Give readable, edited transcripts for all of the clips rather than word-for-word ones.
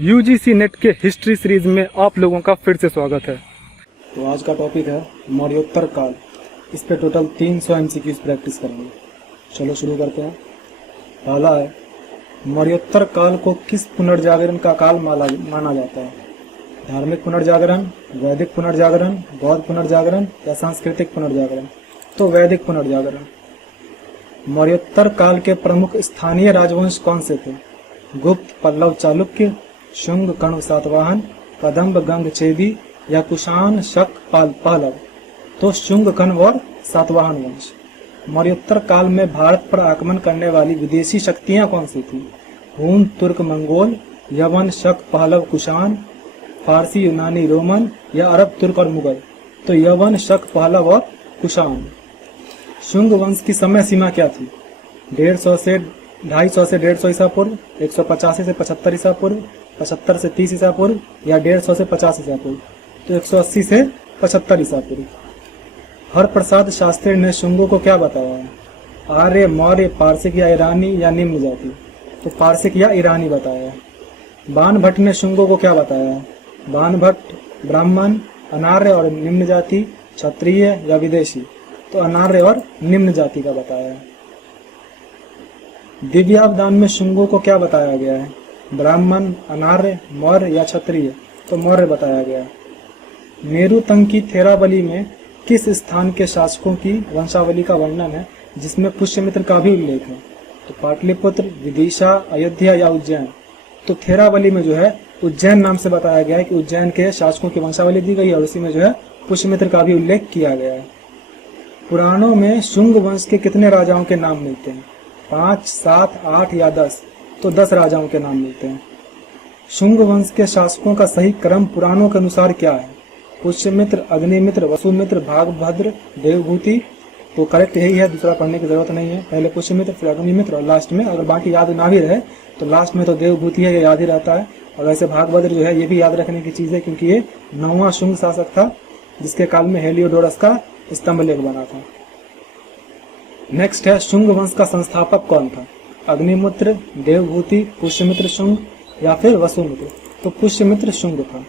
UGC net के history series में आप लोगों का फिर से स्वागत है। तो आज का टॉपिक है मौर्योत्तर काल। इस पे टोटल 300 एमसीक्यूज प्रैक्टिस करेंगे। चलो शुरू करते हैं। पहला है, मौर्योत्तर काल को किस पुनर्जागरण का काल माना जाता है? धार्मिक पुनर्जागरण, वैदिक पुनर्जागरण, बौद्ध पुनर्जागरण या सांस्कृतिक पुनर्जागरण? तो वैदिक पुनर्जागरण। मौर्योत्तर काल के प्रमुख स्थानीय राजवंश कौन से थे? गुप्त, पल्लव, चालुक्य, शुंग, कण्व, सातवाहन, कदम्ब, गंग, चेदी या कुषाण, शक, पल्लव? तो शुंग, कण्व और सातवाहन वंश। मौर्योत्तर काल में भारत पर आक्रमण करने वाली विदेशी शक्तियां कौन सी थी? हुन, तुर्क, मंगोल, यवन, शक, पल्लव, कुषाण, फारसी, यूनानी, रोमन या अरब, तुर्क और मुगल? तो यवन, शक, पल्लव और कुषाण। शुंग वंश की समय सीमा क्या थी? 250 से 150 ईसा पूर्व, 185 से 75 ईसा पूर्व, 75 से 30 ईसा पूर्व या 150 से 50 ईसा पूर्व? तो 180 से 75 ईसा पूर्व। हरप्रसाद शास्त्री ने शुंगों को क्या बताया है? आर्य, मौर्य, पारसिक या ईरानी या निम्न जाति? तो पारसिक या ईरानी बताया है। बाणभट्ट ने शुंगों को क्या बताया है? बाणभट्ट ब्राह्मण, अनार्य और निम्न जाति, क्षत्रिय या विदेशी? तो अनार्य और निम्न जाति का बताया है। दिव्यावदान में शुंगों को क्या बताया गया है? ब्राह्मण, अनार्य, मौर्य या क्षत्रिय? तो मौर्य बताया गया है। मेरुतंग की थेरावली में किस स्थान के शासकों की वंशावली का वर्णन है जिसमें पुष्यमित्र का भी उल्लेख है? तो पाटलिपुत्र, विदिशा, अयोध्या या उज्जैन? तो थेरावली में जो है उज्जैन नाम से बताया गया है कि उज्जैन के शासकों की वंशावली दी गई है और उसी में जो है पुष्यमित्र का भी उल्लेख किया गया है। पुराणों में शुंग वंश के कितने राजाओं के नाम मिलते हैं? 5, 7, 8 या 10? तो 10 राजाओं के नाम मिलते हैं। शुंग वंश के शासकों का सही क्रम पुराणों के अनुसार क्या है? पुष्यमित्र, अग्निमित्र, वसुमित्र, भागभद्र, देवभूति? तो करेक्ट यही है, दूसरा पढ़ने की जरूरत नहीं है। पहले पुष्यमित्र, फिर अग्निमित्र और लास्ट में, अगर बाकी याद ना भी रहे तो लास्ट में तो देवभूति है, ये याद ही रहता है। और वैसे भागभद्र जो है ये भी याद रखने की चीज है क्योंकि ये 9वां शुंग शासक था जिसके काल में हेलियोडोरस का स्तंभ लेख बना था। नेक्स्ट है, शुंग वंश का संस्थापक कौन था? अग्निमित्र, देवभूति, पुष्यमित्र शुंग या फिर वसुमित्र? तो पुष्यमित्र शुंग था।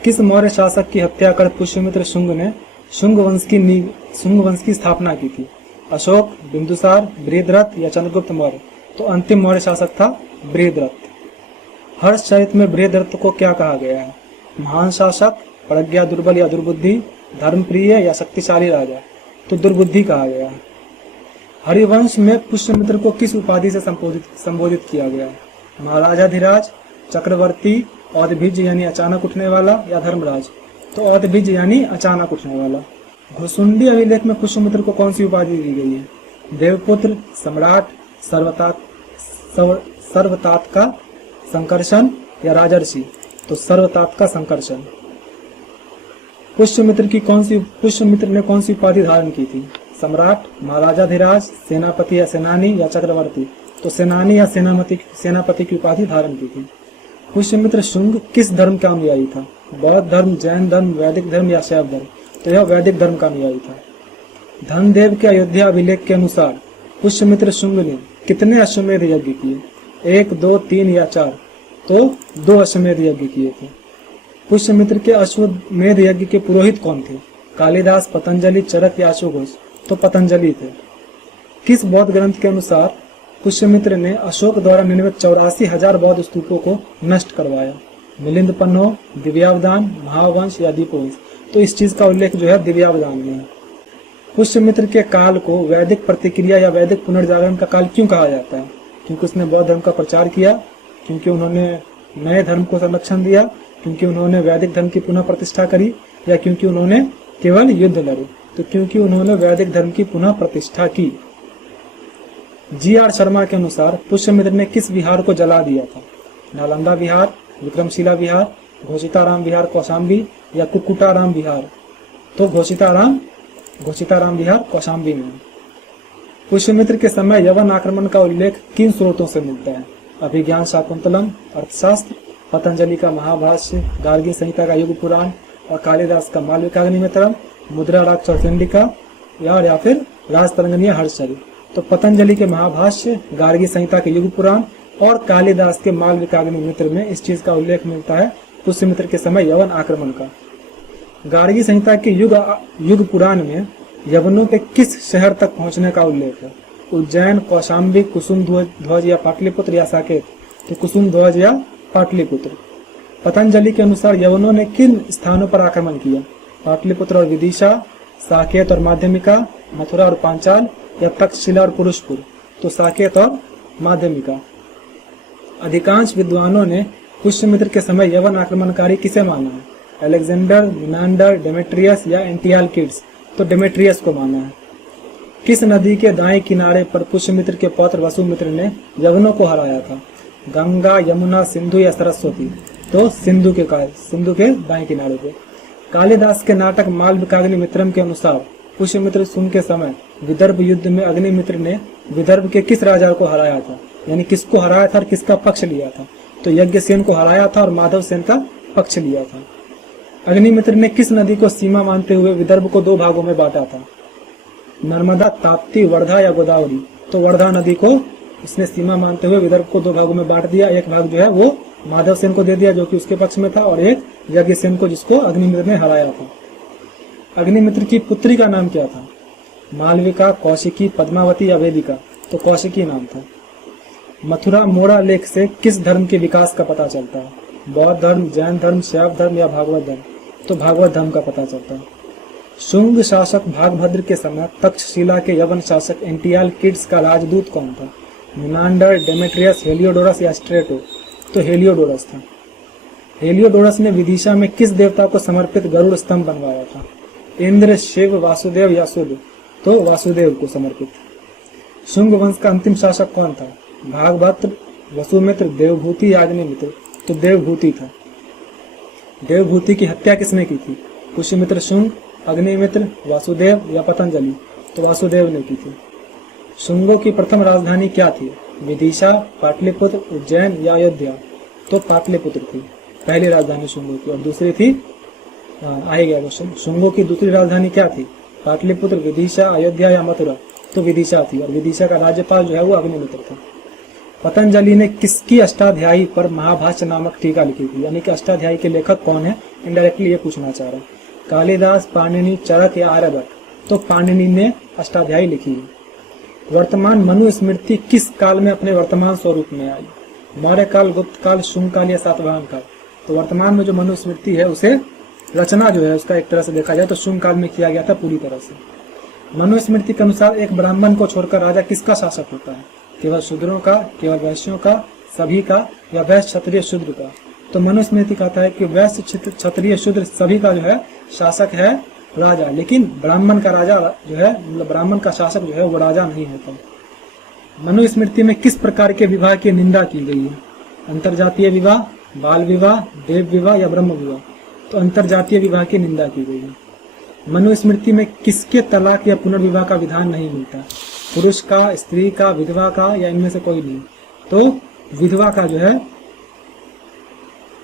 किस मौर्य शासक की हत्या कर पुष्यमित्र शुंग ने शुंग वंश की स्थापना की थी? अशोक, बिंदुसार, बृहद्रथ या चंद्रगुप्त मौर्य? तो अंतिम मौर्य शासक था बृहद्रथ। हर्षचरित में बृहद्रथ को क्या कहा गया है? महान शासक, प्रज्ञा दुर्बल या दुर्बुद्धि, धर्मप्रिय या शक्तिशाली राजा? तो दुर्बुद्धि कहा गया है। हरिवंश में पुष्यमित्र को किस उपाधि से संबोधित किया गया है? महाराजाधिराज, चक्रवर्ती, औदभिज यानी अचानक उठने वाला या धर्मराज? तो औदभिज यानी अचानक उठने वाला। घुसुंडी अभिलेख में पुष्यमित्र को कौन सी उपाधि दी गई है? देवपुत्र, सम्राट, सर्वतात का संकर्षण या राजर्षि? तो सर्वतात का संकर्षण। पुष्यमित्र ने कौन सी उपाधि धारण की थी? सम्राट, महाराजाधिराज, सेनापति या सेनानी या चक्रवर्ती? तो सेनानी या सेनापति की उपाधि धारण की थी। पुष्यमित्र शुंग किस धर्म का अनुयायी था? बौद्ध धर्म, जैन धर्म, वैदिक धर्म या शैव धर्म? तो यह वैदिक धर्म का अनुयायी था। धनदेव के अयोध्या अभिलेख के अनुसार पुष्यमित्र शुंग ने कितने अश्वमेध यज्ञ किए? 1, 2, 3 या 4? तो 2 अश्वमेध यज्ञ किए थे। पुष्यमित्र के अश्वमेध यज्ञ के पुरोहित कौन थे? कालिदास, पतंजलि, चरक या अश्वघोष? तो पतंजलि थे। किस बौद्ध ग्रंथ के अनुसार पुष्यमित्र ने अशोक द्वारा निर्मित 84,000 बौद्ध स्तूपों को नष्ट करवाया? मिलिंद पन्नो, दिव्यावदान, महावंश या दीपवंश? तो इस चीज का उल्लेख जो है दिव्यावदान में है। पुष्यमित्र के काल को वैदिक प्रतिक्रिया या वैदिक पुनर्जागरण का काल क्यों कहा जाता है? क्योंकि उसने बौद्ध धर्म का प्रचार किया, क्योंकि उन्होंने नए धर्म को संरक्षण दिया, क्योंकि उन्होंने वैदिक धर्म की पुनः प्रतिष्ठा करी या क्योंकि उन्होंने केवल युद्ध लड़े? तो क्योंकि उन्होंने वैदिक धर्म की पुनः प्रतिष्ठा की। जी.आर. शर्मा के अनुसार पुष्यमित्र ने किस विहार को जला दिया था? नालंदा विहार, विक्रमशिला विहार, घोषिताराम विहार कौशाम्बी या कुक्कुटाराम विहार? तो घोषिताराम विहार कौशाम्बी में। पुष्यमित्र के समय यवन आक्रमण का उल्लेख किन स्रोतों से मिलता है? अभिज्ञान शाकुंतलम, अर्थशास्त्र, पतंजलि का महाभाष्य, गार्गी संहिता का युग पुराण और कालिदास का मालविकाग्निमित्रम, मुद्रा राक्ष और चंडिका या फिर राजतरंगिणी हर्षचरित? तो पतंजलि के महाभाष्य, गार्गी संहिता के युग पुराण और कालिदास के मालविकाग्नि मित्र में इस चीज का उल्लेख मिलता है पुष्यमित्र के समय यवन आक्रमण का। गार्गी संहिता के युग पुराण में यवनों के किस शहर तक पहुंचने का उल्लेख है? उज्जैन, कौशाम्बी, कुसुम ध्वज या पाटलिपुत्र या साकेत? तो कुसुम ध्वज या पाटलिपुत्र। पतंजलि के अनुसार यवनों ने किन स्थानों पर आक्रमण किया? पाटलिपुत्र और विदिशा, साकेत और माध्यमिका, मथुरा और पांचाल या तक्षशिला और पुरुषपुर? तो साकेत और माध्यमिका। अधिकांश विद्वानों ने पुष्यमित्र के समय यवन आक्रमणकारी किसे माना है? अलेक्जेंडर, मिनांडर, डेमेट्रियस या एंटियालकिड्स? तो डेमेट्रियस को माना है। किस नदी के दाएं किनारे पर पुष्यमित्र के पौत्र वसुमित्र ने यवनों को हराया था? गंगा, यमुना, सिंधु या सरस्वती? तो सिंधु के दाएं किनारे पे। कालिदास के नाटक मालविकाग्नि मित्रम के अनुसार पुष्यमित्र शुंग के समय विदर्भ युद्ध में अग्निमित्र ने विदर्भ के किस राजा को हराया था? यानी किसको हराया था और किसका पक्ष लिया था? तो यज्ञसेन को हराया था और माधवसेन का पक्ष लिया था। अग्निमित्र ने किस नदी को सीमा मानते हुए विदर्भ को 2 भागों में बांटा था? नर्मदा, ताप्ती, वर्धा या गोदावरी? तो वर्धा नदी को उसने सीमा मानते हुए विदर्भ को 2 भागों में बांट दिया। एक भाग जो है वो माधवसेन को दे दिया जो कि उसके पक्ष में था, और एक यज्ञसेन को जिसको अग्निमित्र ने हराया था। अग्निमित्र की पुत्री का नाम क्या था? मालविका, कौशिकी, पद्मावती या वेदिका? तो कौशिकी नाम था। मथुरा मोड़ा लेख से किस धर्म के विकास का पता चलता है? बौद्ध धर्म, जैन धर्म, शैव धर्म या भागवत धर्म? तो भागवत धर्म का पता चलता है। शुंग शासक भागभद्र के समय तक्षशिला के यवन शासक एंटियालकिड्स का राजदूत कौन था? मिनांडर, डेमेट्रियस, हेलियोडोरस या स्ट्रेटो? तो हेलियोडोरस था। हेलियोडोरस ने विदिशा में किस देवता को समर्पित गरुड़ स्तंभ बनवाया था? इंद्र, शिव, वासुदेव या सूर्य? तो वासुदेव को समर्पित। शुंग वंश का अंतिम शासक कौन था? भागभद्र, वसुमित्र, देवभूति या अग्निमित्र? तो देवभूति था। देवभूति की हत्या किसने की थी? पुष्यमित्र, शुंग, अग्निमित्र, वासुदेव या पतंजलि? तो वासुदेव ने की थी। शुंगों की प्रथम राजधानी क्या थी? विदिशा, पाटलिपुत्र, उज्जैन या अयोध्या? तो पाटलिपुत्र थी पहली राजधानी शुंगों की, और दूसरी थी आएगा क्वेश्चन। शुंगों की दूसरी राजधानी क्या थी? पाटलिपुत्र, विदिशा, अयोध्या या मथुरा? तो विदिशा थी, और विदिशा का राज्यपाल जो है वो अग्निमित्र था। पतंजलि ने किसकी अष्टाध्यायी पर महाभाष्य नामक टीका लिखी थी? यानी कि अष्टाध्यायी के लेखक कौन है? इनडायरेक्टली ये पूछना चाह रहा है। कालिदास, पाणिनि, चरक या आर्यभट्ट? तो पाणिनि ने अष्टाध्यायी लिखी है। वर्तमान मनुस्मृति किस काल में अपने वर्तमान स्वरूप में आई? मौर्य काल, गुप्त काल, शुंग काल या सातवाहन काल? तो वर्तमान में जो मनुस्मृति है उसे रचना जो है उसका एक तरह से देखा जाए तो शुंग काल में किया गया था पूरी तरह से। मनुस्मृति के अनुसार एक ब्राह्मण को छोड़कर राजा किसका शासक होता है? केवल शूद्रों का, केवल वैश्यों का, सभी का, या वैश्य, क्षत्रिय, शूद्र का? तो मनुस्मृति कहता है कि वैश्य, क्षत्रिय, शूद्र सभी का जो है शासक है राजा, लेकिन ब्राह्मण का राजा जो है, मतलब ब्राह्मण का शासक जो है वो राजा नहीं होता। मनुस्मृति में किस प्रकार के विवाह की निंदा की गई है? अंतरजातीय विवाह, बाल विवाह, देव विवाह या ब्रह्म विवाह? तो अंतरजातीय विवाह की निंदा की गई है। मनुस्मृति में किसके तलाक या पुनर्विवाह का विधान नहीं मिलता? पुरुष का, स्त्री का, विधवा का, या इनमें से कोई नहीं? तो विधवा का जो है,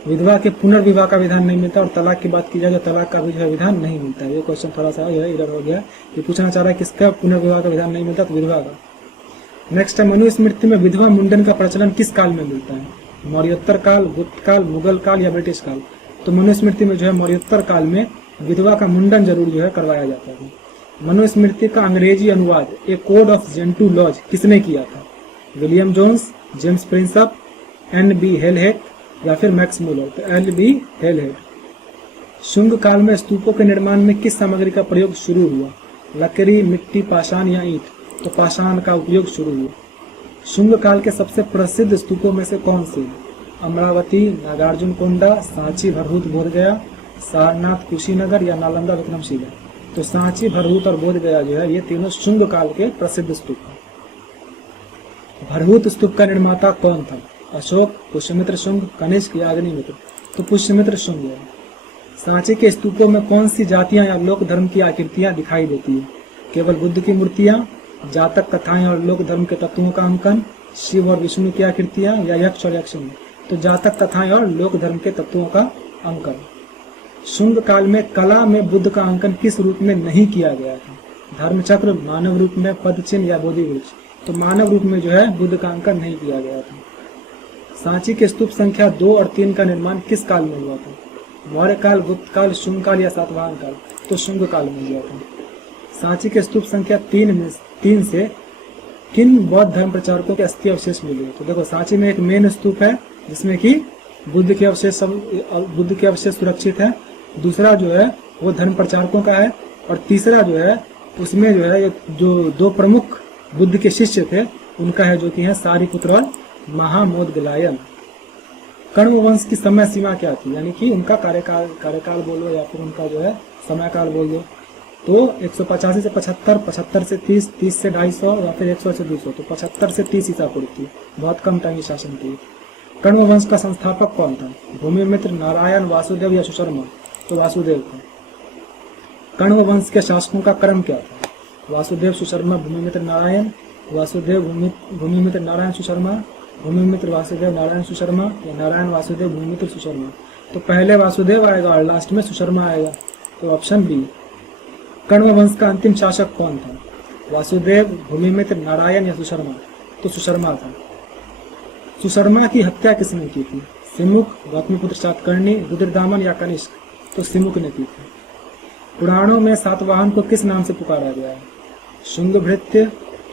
विधवा के पुनर्विवाह का विधान नहीं मिलता, और तलाक की बात की जाए तो तलाक का भी जो है विधान नहीं मिलता है। ये क्वेश्चन थोड़ा सा जो है इधर हो गया, ये पूछना चाह रहा है किसका पुनर्विवाह का विधान नहीं मिलता? तो विधवा का। नेक्स्ट है, मनुस्मृति में विधवा मुंडन का प्रचलन किस काल में मिलता है? मौर्योत्तर काल, गुप्त काल, मुगल काल या ब्रिटिश काल? तो मनुस्मृति में जो है मौर्योत्तर काल में विधवा का मुंडन जरूर जो है करवाया जाता था। मनुस्मृति का अंग्रेजी अनुवाद a code of Gentoo laws किसने किया था? William Jones, James Prinsep, N.B. Halhed या फिर मैक्स मूलर? तो L.B. हेलहेड। शुंग काल में स्तूपों के निर्माण में किस सामग्री का प्रयोग शुरू हुआ? लकड़ी, मिट्टी, पाषाण या ईंट? तो पाषाण का उपयोग शुरू हुआ। शुंग काल के सबसे प्रसिद्ध स्तूपों में से कौन से? अमरावती, नागार्जुन कोंडा, सांची, भरहूत, बोधगया, सारनाथ, कुशीनगर या नालंदा, विक्रमशिला? तो सांची, भरहूत और बोधगया जो है ये तीनों शुंग काल के प्रसिद्ध स्तूप हैं। भरहूत स्तूप का निर्माता कौन था? अशोक, पुष्यमित्र शुंग, कनिष्क या अग्निमित्र? तो पुष्यमित्र शुंग है। सांची के स्तूपों में कौन सी जातियां या लोक धर्म की आकृतियां दिखाई देती है? केवल बुद्ध की मूर्तियां, जातक कथाएं और लोक धर्म के तत्वों का अंकन, शिव और विष्णु की आकृतियां या यक्ष और यक्षिणी? तो जातक कथाएं और लोक धर्म के तत्वों का अंकन। शुंग काल में कला में बुद्ध का अंकन किस रूप में नहीं किया गया था? धर्मचक्र, मानव रूप में, पद चिन्ह या बोधि वृक्ष? तो मानव रूप में जो है बुद्ध का अंकन नहीं किया गया था। सांची के स्तूप संख्या 2 और 3 का निर्माण किस काल में हुआ था? मौर्य काल, गुप्त काल, शुंग काल या सातवाहन काल? तो शुंग काल में हुआ था। सांची के स्तूप संख्या 3 से किन बौद्ध धर्म प्रचारकों के अस्थि अवशेष मिले? तो देखो, सांची में एक मेन स्तूप है जिसमें कि बुद्ध के अवशेष सुरक्षित है। दूसरा जो है वो धर्म प्रचारकों का है, और तीसरा जो है उसमें जो है जो 2 प्रमुख बुद्ध के शिष्य थे उनका है, जो कि है सारिपुत्र और महामोदगलायन। कण्व वंश की समय सीमा क्या थी? यानी कि उनका कार्यकाल बोलो या फिर उनका जो है समयकाल बोल दो। तो 185 से 75, 75 से 30, 30 से 250 या फिर 100 से 200। तो 75 से 30 ईसा पूर्व थी, बहुत कम टाइम शासन की। कण्व वंश का संस्थापक कौन था? भूमिमित्र, नारायण, वासुदेव या सुशर्मा? तो वासुदेव था। कण्व वंश के शासकों का क्रम क्या था? वासुदेव, सुशर्मा, भूमिमित्र, नारायण, वासुदेव, भूमिमित्र, नारायण, सुशर्मा, भूमिमित्र, वासुदेव, नारायण, सुशर्मा या नारायण, वासुदेव, भूमिमित्र, सुशर्मा? तो पहले वासुदेव आएगा और लास्ट में सुशर्मा आएगा। तो ऑप्शन बी। कण्व वंश का अंतिम शासक कौन था? वासुदेव, भूमिमित्र, नारायण या सुशर्मा? तो सुशर्मा था। सुशर्मा की हत्या किसने की थी? सिमुक, गौतमीपुत्र सातकर्णी, रुद्रदामन या कनिष्क? तो सिमुक ने की थी। पुराणों में सातवाहन को किस नाम से पुकारा गया है? शुंग भृत्य,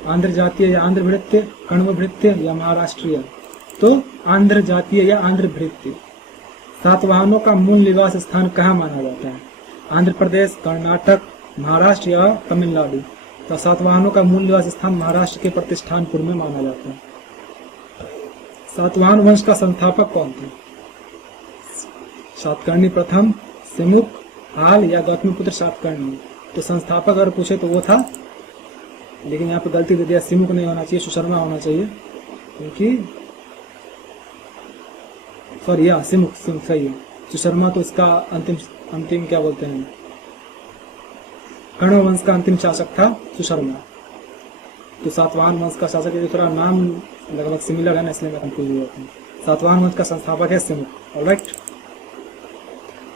आंध्र जातीय या आंध्र भृत्य, कण्व भृत्य या महाराष्ट्रीय? तो आंध्र जातीय या आंध्र भृत्य। सातवाहनों का मूल निवास स्थान कहाँ माना जाता है? आंध्र प्रदेश, कर्नाटक, महाराष्ट्र या तमिलनाडु? तो सातवाहनों का मूल निवास स्थान महाराष्ट्र के प्रतिष्ठानपुर में माना जाता है। सातवाहन वंश का संस्थापक कौन थे? सातकर्णी प्रथम, सिमुक, हाल या गौतमीपुत्र सातकर्णी? तो संस्थापक अगर पूछे तो वो था, लेकिन यहाँ पे गलती दे दिया, सिमुक नहीं होना चाहिए, सुशर्मा होना चाहिए, क्योंकि सॉरी सिमुक सही है। सुशर्मा तो इसका अंतिम क्या बोलते हैं, कण्व वंश का अंतिम शासक था सुशर्मा। तो सातवाहन वंश का शासक, ये थोड़ा नाम लगभग सिमिलर है ना, इसलिए मैं कंफ्यूज हुआ था। सातवाहन वंश का संस्थापक है सिमुक। ऑलराइट।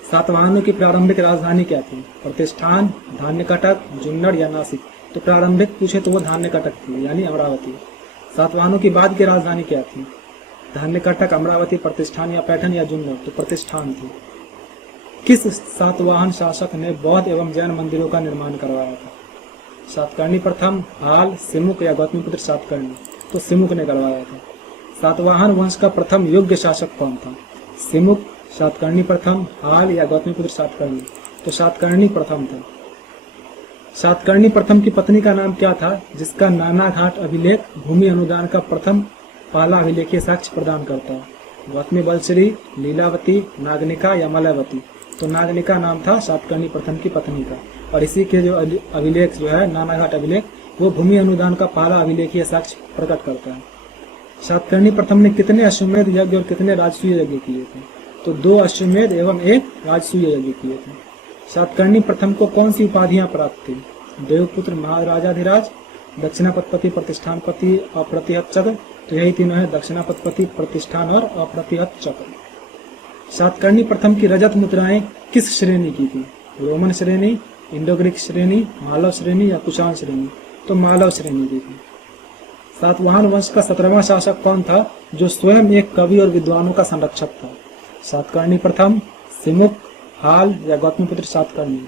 सातवाहनों की प्रारंभिक राजधानी क्या थी? प्रतिष्ठान, धान्यकटक, जुन्नर या नासिक? तो प्रारंभिक पूछे तो वो धान्यकटक थी, यानी अमरावती। सातवाहनों की बाद की राजधानी क्या थी? धान्यकटक, अमरावती, प्रतिष्ठान या पैठन या जुन्नर? तो प्रतिष्ठान थी। किस सातवाहन शासक ने बौद्ध एवं जैन मंदिरों का निर्माण करवाया था? सातकर्णी प्रथम, हाल, सिमुक या गौतमीपुत्र सातकर्णी? तो सिमुक ने करवाया था। सातवाहन वंश का प्रथम योग्य शासक कौन था? सिमुक, सातकर्णी प्रथम, हाल या गौतमीपुत्र सातकर्णी? तो सातकर्णी प्रथम था। सातकर्णी प्रथम की पत्नी का नाम क्या था, जिसका नानाघाट अभिलेख भूमि अनुदान का प्रथम पहला अभिलेखीय साक्ष्य प्रदान करता है? गौतमी बलश्री, लीलावती, नागनिका या मलयवती? तो नागनिका नाम था सातकर्णी प्रथम की पत्नी का, और इसी के जो अभिलेख जो है नानाघाट अभिलेख, वो भूमि अनुदान का पहला अभिलेखीय साक्ष्य प्रकट करता है। सातकर्णी प्रथम ने कितने अश्वमेध यज्ञ और कितने राजसूय यज्ञ किए थे? तो 2 अश्वमेध एवं 1 राजसूय यज्ञ किए थे। सातकर्णी प्रथम को कौन सी उपाधियां प्राप्त थी? देवपुत्र, महाराजाधिराज, दक्षिणापति, प्रतिष्ठानपति, अप्रतिहत चक्र? तो यही तीनों है, दक्षिणापति, प्रतिष्ठान और अप्रतिहत चक्र। सातकर्णी प्रथम की रजत मुद्राएं किस श्रेणी की थी? रोमन श्रेणी, इंडो ग्रीक श्रेणी, मालव श्रेणी या कुषाण श्रेणी? तो मालव श्रेणी की थी। सातवाहन वंश का 17वां शासक कौन था, जो स्वयं एक कवि और विद्वानों का संरक्षक था? सातकर्णी प्रथम, सिमुक, हाल या गौतमीपुत्र सातकर्णी?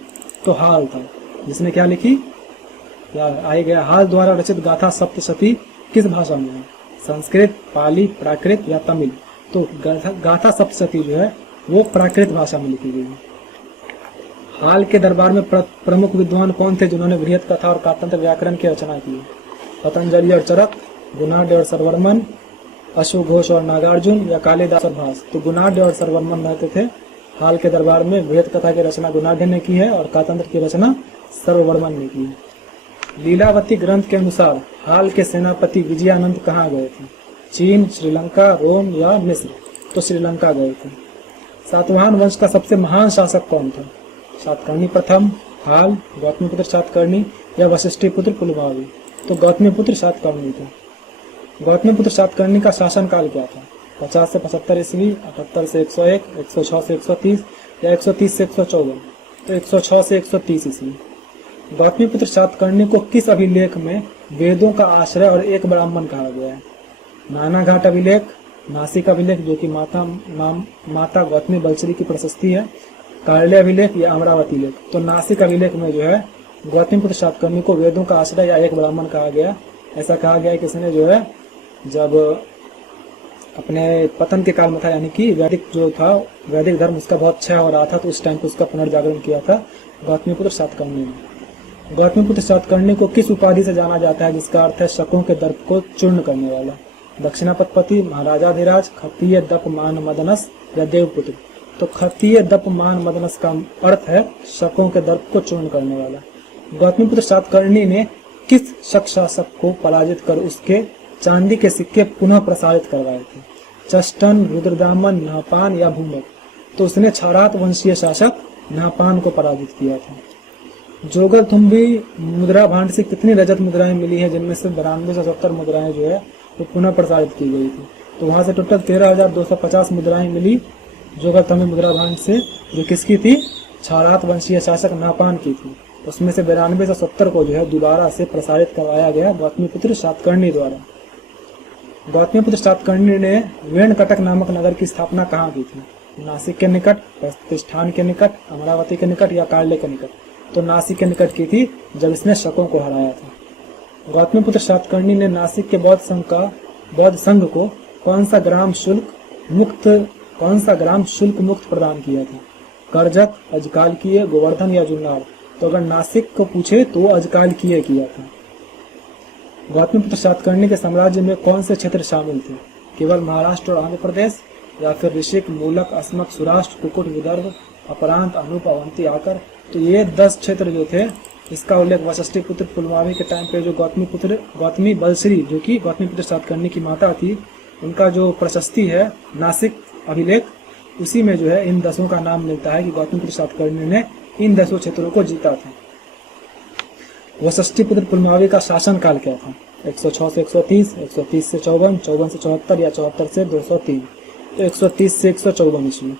तो हाल था, जिसने क्या लिखी, आए गया हाल द्वारा रचित गाथा सप्तशती किस भाषा में है? संस्कृत, पाली, प्राकृत या तमिल? तो गाथा सप्तशती जो है वो प्राकृत भाषा में लिखी गई है। हाल के दरबार में प्रमुख विद्वान कौन थे, जिन्होंने बृहत कथा और कातंत्र व्याकरण की रचना की? पतंजलि और चरक, गुणाढ्य और सरवर्मन, अश्वघोष और नागार्जुन या कालिदास और भास? तो गुणाढ्य और सरवर्मन रहते थे। हाल के दरबार में बृहत कथा की रचना गुणाढ्य ने की है और कातंत्र की रचना सर्ववर्मन ने की है। लीलावती ग्रंथ के अनुसार हाल के सेनापति विजयानंद कहाँ गए थे? चीन, श्रीलंका, रोम या मिस्र? तो श्रीलंका गए थे। सातवाहन वंश का सबसे महान शासक कौन था? सातकर्णी प्रथम, हाल, गौतमीपुत्र सातकर्णी या वशिष्ठीपुत्र पुलमावी? तो गौतमीपुत्र सातकर्णी थे। गौतमीपुत्र सातकर्णी का शासन काल क्या था? 50 से 75 ईस्वी, 78 से 101, 106 से 130 या 130 से 114? तो 106 से 130 ईस्वी। गौतमीपुत्र सातकर्णी को किस अभिलेख में वेदों का आश्रय और एक ब्राह्मण कहा गया है? नानाघाट अभिलेख, नासिक अभिलेख जो कि माता गौतमी बलचरी की प्रशस्ति है, कार्ले अभिलेख या अमरावती लेख। तो नासिक अभिलेख में जो है गौतमीपुत्र सातकर्णी को वेदों का आश्रय या एक ब्राह्मण कहा गया। ऐसा कहा गया है कि इसने जो है जब अपने पतन के काल में था, यानी कि वैदिक जो था वैदिक धर्म उसका बहुत क्षय हो रहा था, तो उस टाइम पे उसका पुनर्जागरण किया था गौतमीपुत्र सातकर्णी ने। गौतमीपुत्र सातकर्णी को किस उपाधि से जाना जाता है, जिसका अर्थ है शकों के दर्प को चूर्ण करने वाला? दक्षिणापति, महाराजाधिराज, खत्तीय दप मान मदनस या देवपुत्र। तो खत्तीय दप मान मदनस का अर्थ है शकों के दर्प को चूर्ण करने वाला। गौतमीपुत्र सातकर्णी ने किस शक शासक को पराजित कर उसके चांदी के सिक्के पुनः प्रसारित करवाए थे? चष्टन, रुद्रदामन, नहपान या भूमक। तो उसने क्षारात वंशीय शासक नहपान को पराजित किया था। जोगलथुम्बी मुद्रा भांड से कितनी रजत मुद्राएं मिली है, जिनमें से 92 से 70 मुद्राएं जो है वो पुनः प्रसारित की गई थी। तो वहां से टोटल 13,250 मुद्राएं मिली जोगलथुम्बी मुद्रा भांड से, जो किसकी थी? क्षारात वंशीय शासक नहपान की थी। उसमें से 92 से 70 को जो है दोबारा से प्रसारित करवाया गया गौतमीपुत्र सातकर्णी द्वारा। गौतमीपुत्र सातकर्णी ने वेणकटक नामक नगर की स्थापना कहाँ की थी? नासिक के निकट, प्रतिष्ठान के निकट, अमरावती के निकट या कार्ले के निकट? तो नासिक के निकट की थी, जब इसने शकों को हराया था। गौतमीपुत्र सातकर्णी ने नासिक के बौद्ध संघ को कौन सा ग्राम शुल्क मुक्त प्रदान किया था? करजत, अजकालकीय, गोवर्धन या जुन्नार? तो अगर नासिक को पूछे तो अजकालकीय किया था। गौतमीपुत्र सातकर्णी के साम्राज्य में कौन से क्षेत्र शामिल थे? केवल महाराष्ट्र और आंध्र प्रदेश, या फिर ऋषिक, मूलक, अस्मक, सुराष्ट्र, कुकुट, विदर्भ, अपरांत, अनूप, अवंती, आकर? तो ये 10 क्षेत्र जो थे, इसका उल्लेख वशिष्ठिपुत्र पुलमावी के टाइम पे जो गौतमी बलश्री जो कि गौतमीपुत्र सातकर्णी की माता थी, उनका जो प्रशस्ति है नासिक अभिलेख, उसी में जो है इन 10 का नाम मिलता है कि गौतमीपुत्र सातकर्णी ने इन 10 क्षेत्रों को जीता था। वशिष्ठिपुत्र पुलमावी का शासन काल क्या था? 106 से 130, 130 से 54, 54 से 74 या 74 से 203? तो 130 से 154 ईस्वी।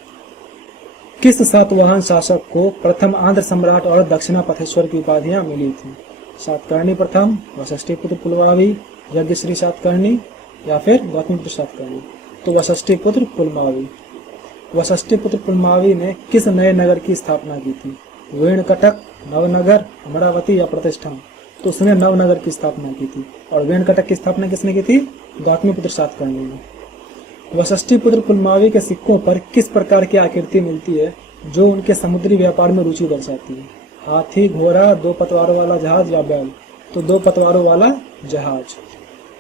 किस सातवाहन शासक को प्रथम आंध्र सम्राट और दक्षिणापथेश्वर की उपाधियां मिली थी? सातकर्णी प्रथम, वशिष्ठिपुत्र पुलमावी, यज्ञश्री सातकर्णी या फिर गौतमीपुत्र सातकर्णी? तो वशिष्ठिपुत्र पुलमावी। वशिष्ठिपुत्र पुलमावी ने किस नए नगर की स्थापना की थी? वेणकटक, नवनगर, अमरावती या प्रतिष्ठान? तो उसने नवनगर की स्थापना की थी। और वेणकटक की स्थापना किसने की थी? गौतमीपुत्र सातकर्णी ने। वशिष्ठिपुत्र पुलमावी के सिक्कों पर किस प्रकार की आकृति मिलती है जो उनके समुद्री व्यापार में रुचि दर्शाती है? हाथी, घोड़ा, 2 पतवारों वाला जहाज या बैल? तो 2 पतवारों वाला जहाज।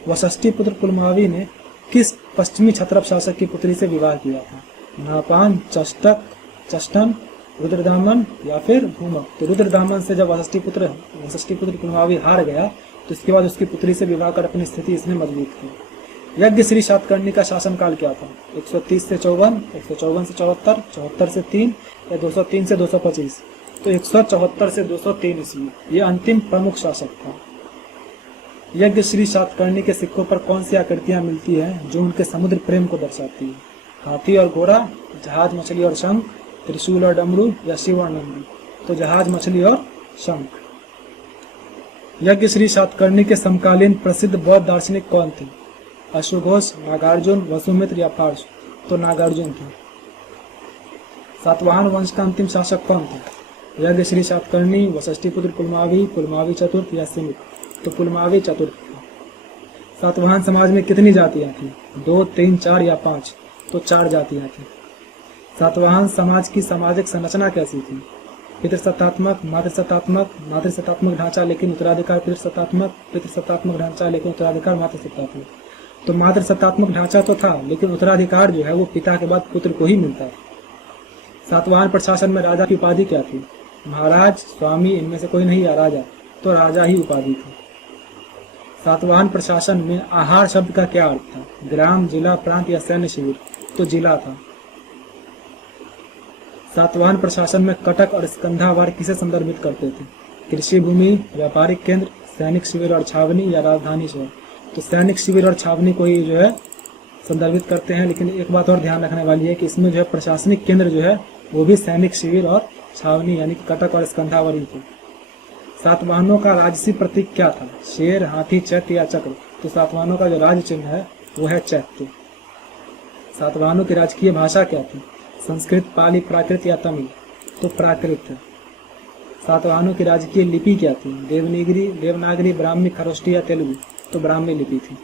वशिष्ठिपुत्र पुलमावी ने किस पश्चिमी क्षत्रप शासक की पुत्री से विवाह किया था? नहपान, चष्टन, रुद्रदामन या फिर भूमक? तो रुद्रदामन से जब वशिष्ठिपुत्र पुलमावी हार गया, तो इसके बाद उसकी पुत्री से विवाह कर अपनी स्थिति इसने मजबूत की। यज्ञश्री सातकर्णी का शासनकाल क्या था? 130 से 54, 154 से 74, 74 से 3 या 203 से 225? तो 174 से 203 ईस्वी ये अंतिम प्रमुख शासक था। यज्ञश्री सातकर्णी के सिक्कों पर कौन सी आकृतियां मिलती हैं जो उनके समुद्र प्रेम को दर्शाती है? हाथी और घोड़ा, जहाज, मछली और शंख, त्रिशूल और डमरू या शिव और नंदी? तो जहाज, मछली और शंख। यज्ञश्री सातकर्णी के समकालीन प्रसिद्ध बौद्ध दार्शनिक कौन थे? अश्वघोष, नागार्जुन, वसुमित्र या पार्श? तो नागार्जुन थे। सातवाहन वंश का अंतिम शासक कौन थे? यज्ञश्री सातकर्णी, वशिष्ठिपुत्र पुलमावी, पुलमावी चतुर्थ या सीमित? तो पुलमावी चतुर्थ था। सातवाहन समाज में कितनी जातियां थी? 2, 3, 4 या 5? तो 4 जातियां थी। सातवाहन समाज की सामाजिक संरचना कैसी थी? पितृसत्तात्मक, मातृसत्तात्मक ढांचा लेकिन उत्तराधिकार पितृसत्तात्मक, पितृसत्तात्मक ढांचा लेकिन उत्तराधिकार मातृसत्तात्मक? तो मातृसत्तात्मक ढांचा तो था, लेकिन उत्तराधिकार जो है वो पिता के बाद पुत्र को ही मिलता था। सातवाहन प्रशासन में राजा की उपाधि क्या थी? महाराज, स्वामी, इनमें से कोई नहीं या राजा? तो राजा ही उपाधि थी। सातवाहन प्रशासन में आहार शब्द का क्या अर्थ था? ग्राम, जिला, प्रांत या सैन्य शिविर? तो जिला था। सातवाहन प्रशासन में कटक और स्कंधावार किसे संदर्भित करते थे? कृषि भूमि, व्यापारिक केंद्र, सैनिक शिविर और छावनी या राजधानी शहर? तो सैनिक शिविर और छावनी को ही जो है संदर्भित करते हैं। लेकिन एक बात और ध्यान रखने वाली है कि इसमें जो है प्रशासनिक केंद्र जो है वो भी सैनिक शिविर और छावनी यानी कि कटक और स्कंधावरी थे। सातवाहनों का राजसी प्रतीक क्या था? शेर, हाथी, चैत्य या चक्र? तो सातवाहनों का जो राज चिन्ह है वो है चैत्य। सातवाहनों की राजकीय भाषा क्या थी? संस्कृत, पाली, प्राकृत या तमिल? तो प्राकृत। सातवाहनों की राजकीय लिपि क्या थी? देवनागरी, ब्राह्मी, खरोष्टी या तेलुगु? तो ब्राह्मी लिपि थी।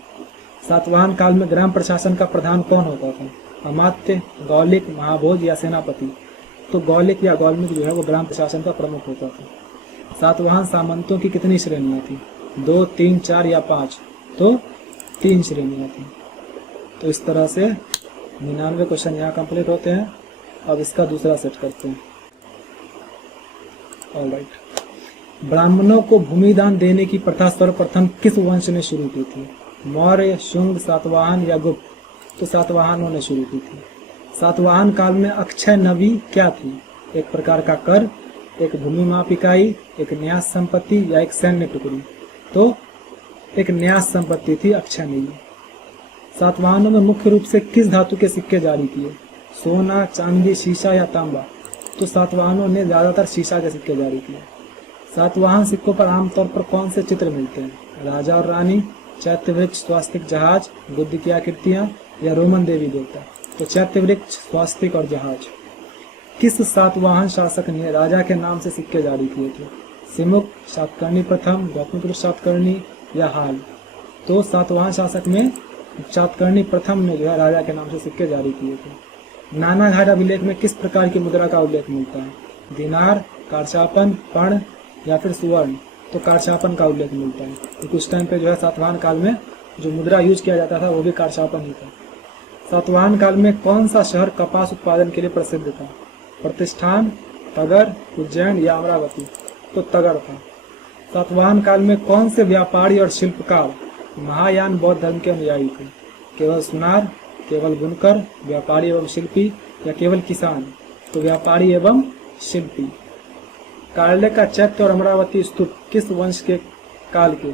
सातवाहन काल में ग्राम प्रशासन का प्रधान कौन होता था? अमात्य, गौलिक, महाभोज या सेनापति? तो गौलिक या गौलमिक जो है वो ग्राम प्रशासन का प्रमुख होता था। सातवाहन सामंतों की कितनी श्रेणियां थी? 2, 3, 4 या 5? तो 3 श्रेणियां थी। तो इस तरह से 99 क्वेश्चन यहाँ कंप्लीट होते हैं। अब इसका दूसरा सेट करते हैं। ऑलराइट। ब्राह्मणों को भूमिदान देने की प्रथा सर्वप्रथम किस वंश ने शुरू की थी? मौर्य, शुंग, सातवाहन या गुप्त? तो सातवाहनों ने शुरू की थी। सातवाहन काल में अक्षय नवी क्या थी? एक प्रकार का कर, एक भूमि माप इकाई, एक न्यास संपत्ति या एक सैन्य टुकड़ी? तो एक न्यास संपत्ति थी अक्षय नवी। सातवाहनों में मुख्य रूप से किस धातु के सिक्के जारी किए? सोना, चांदी, शीशा या तांबा? तो सातवाहनों ने ज्यादातर शीशा के सिक्के जारी किए। सातवाहन सिक्कों पर आमतौर पर कौन से चित्र मिलते हैं? राजा और रानी, चैत्य वृक्ष, स्वास्तिक, जहाज, बुद्ध की आकृतियां या रोमन देवी देवता? तो चैत्य वृक्ष, स्वास्तिक और जहाज। किस सातवाहन शासक ने राजा के नाम से सिक्के जारी किए थे? सिमुक, सातकर्णी प्रथम, गौतमपुत्र सातकर्णी या हाल? तो सातवाहन शासक में सातकर्णी प्रथम ने जो है राजा के नाम से सिक्के जारी किए थे। नानाघाट अभिलेख में किस प्रकार की मुद्रा का उल्लेख मिलता है? दिनार, कारछापन, पर्ण या फिर सुवर्ण? तो कारछापन का उल्लेख मिलता है। तो उस टाइम पे जो है सातवाहन काल में जो मुद्रा यूज किया जाता था वो भी कारछापन ही था। सातवाहन काल में कौन सा शहर कपास उत्पादन के लिए प्रसिद्ध था? प्रतिष्ठान, तगर, उज्जैन या अमरावती? तो तगर था। सातवाहन काल में कौन से व्यापारी और शिल्पकार महायान बौद्ध धर्म के अनुयायी थे? केवल सुनार, केवल बुनकर, व्यापारी एवं शिल्पी या केवल किसान? तो व्यापारी एवं शिल्पी। कार्ले का चैत्य और अमरावती स्तूप किस वंश के काल के?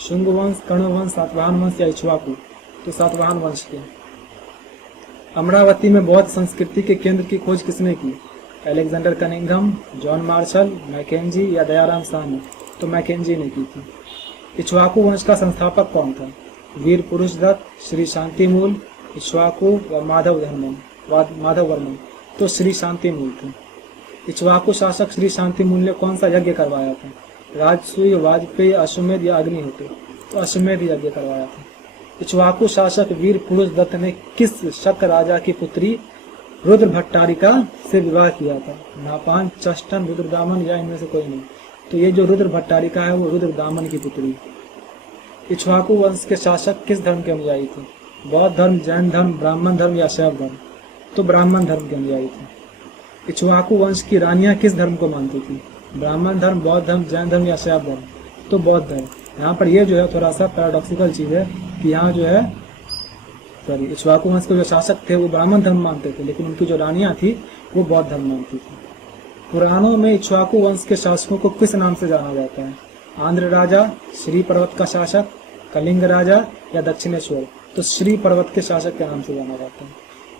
शुंग वंश, कर्ण वंश, सातवाहन वंश या इक्ष्वाकु? तो सातवाहन वंश के। अमरावती में बौद्ध संस्कृति के केंद्र की खोज किसने की? Alexander Cunningham, John Marshall, Mackenzie या दयाराम साहनी? तो मैकेंजी ने की थी। इक्ष्वाकु वंश का संस्थापक कौन था? वीर पुरुष दत्त, श्री शांतिमूल, इक्ष्वाकु या माधव वर्मन? तो श्री शांतिमूल थे। इक्ष्वाकु शासक श्री शांतिमूल ने कौन सा यज्ञ करवाया था? राजसूय, वाजपेयी, अश्वमेध या अग्निहोत्र? तो अश्वमेध यज्ञ करवाया था। इक्ष्वाकु शासक वीर पुरुष दत्त ने किस शक राजा की पुत्री रुद्र भट्टारिका से विवाह किया था? नापान, चष्टन, रुद्रदामन या इनमें से कोई नहीं? तो ये जो रुद्र भट्टारिका है वो रुद्रदामन की पुत्री। इक्ष्वाकु वंश के शासक किस धर्म के अनुयायी थे? बौद्ध धर्म, जैन धर्म, ब्राह्मण धर्म या शैव धर्म? तो ब्राह्मण धर्म के अनुयायी थे। इक्ष्वाकु वंश की रानियां किस धर्म को मानती थी? ब्राह्मण धर्म, बौद्ध धर्म, जैन धर्म या शैव धर्म? तो बौद्ध धर्म। यहाँ पर ये जो है थोड़ा सा पैराडॉक्सिकल चीज है कि यहाँ जो है इक्ष्वाकु वंश के जो शासक थे वो ब्राह्मण धर्म मानते थे, लेकिन उनकी जो रानियां थी वो बौद्ध धर्म मानती थी। पुराणों में इक्ष्वाकु वंश के शासकों को किस नाम से जाना जाता है? आंध्र राजा, श्री पर्वत का शासक, कलिंग राजा या दक्षिणेश्वर? तो श्री पर्वत के शासक के नाम से जाना जाता है।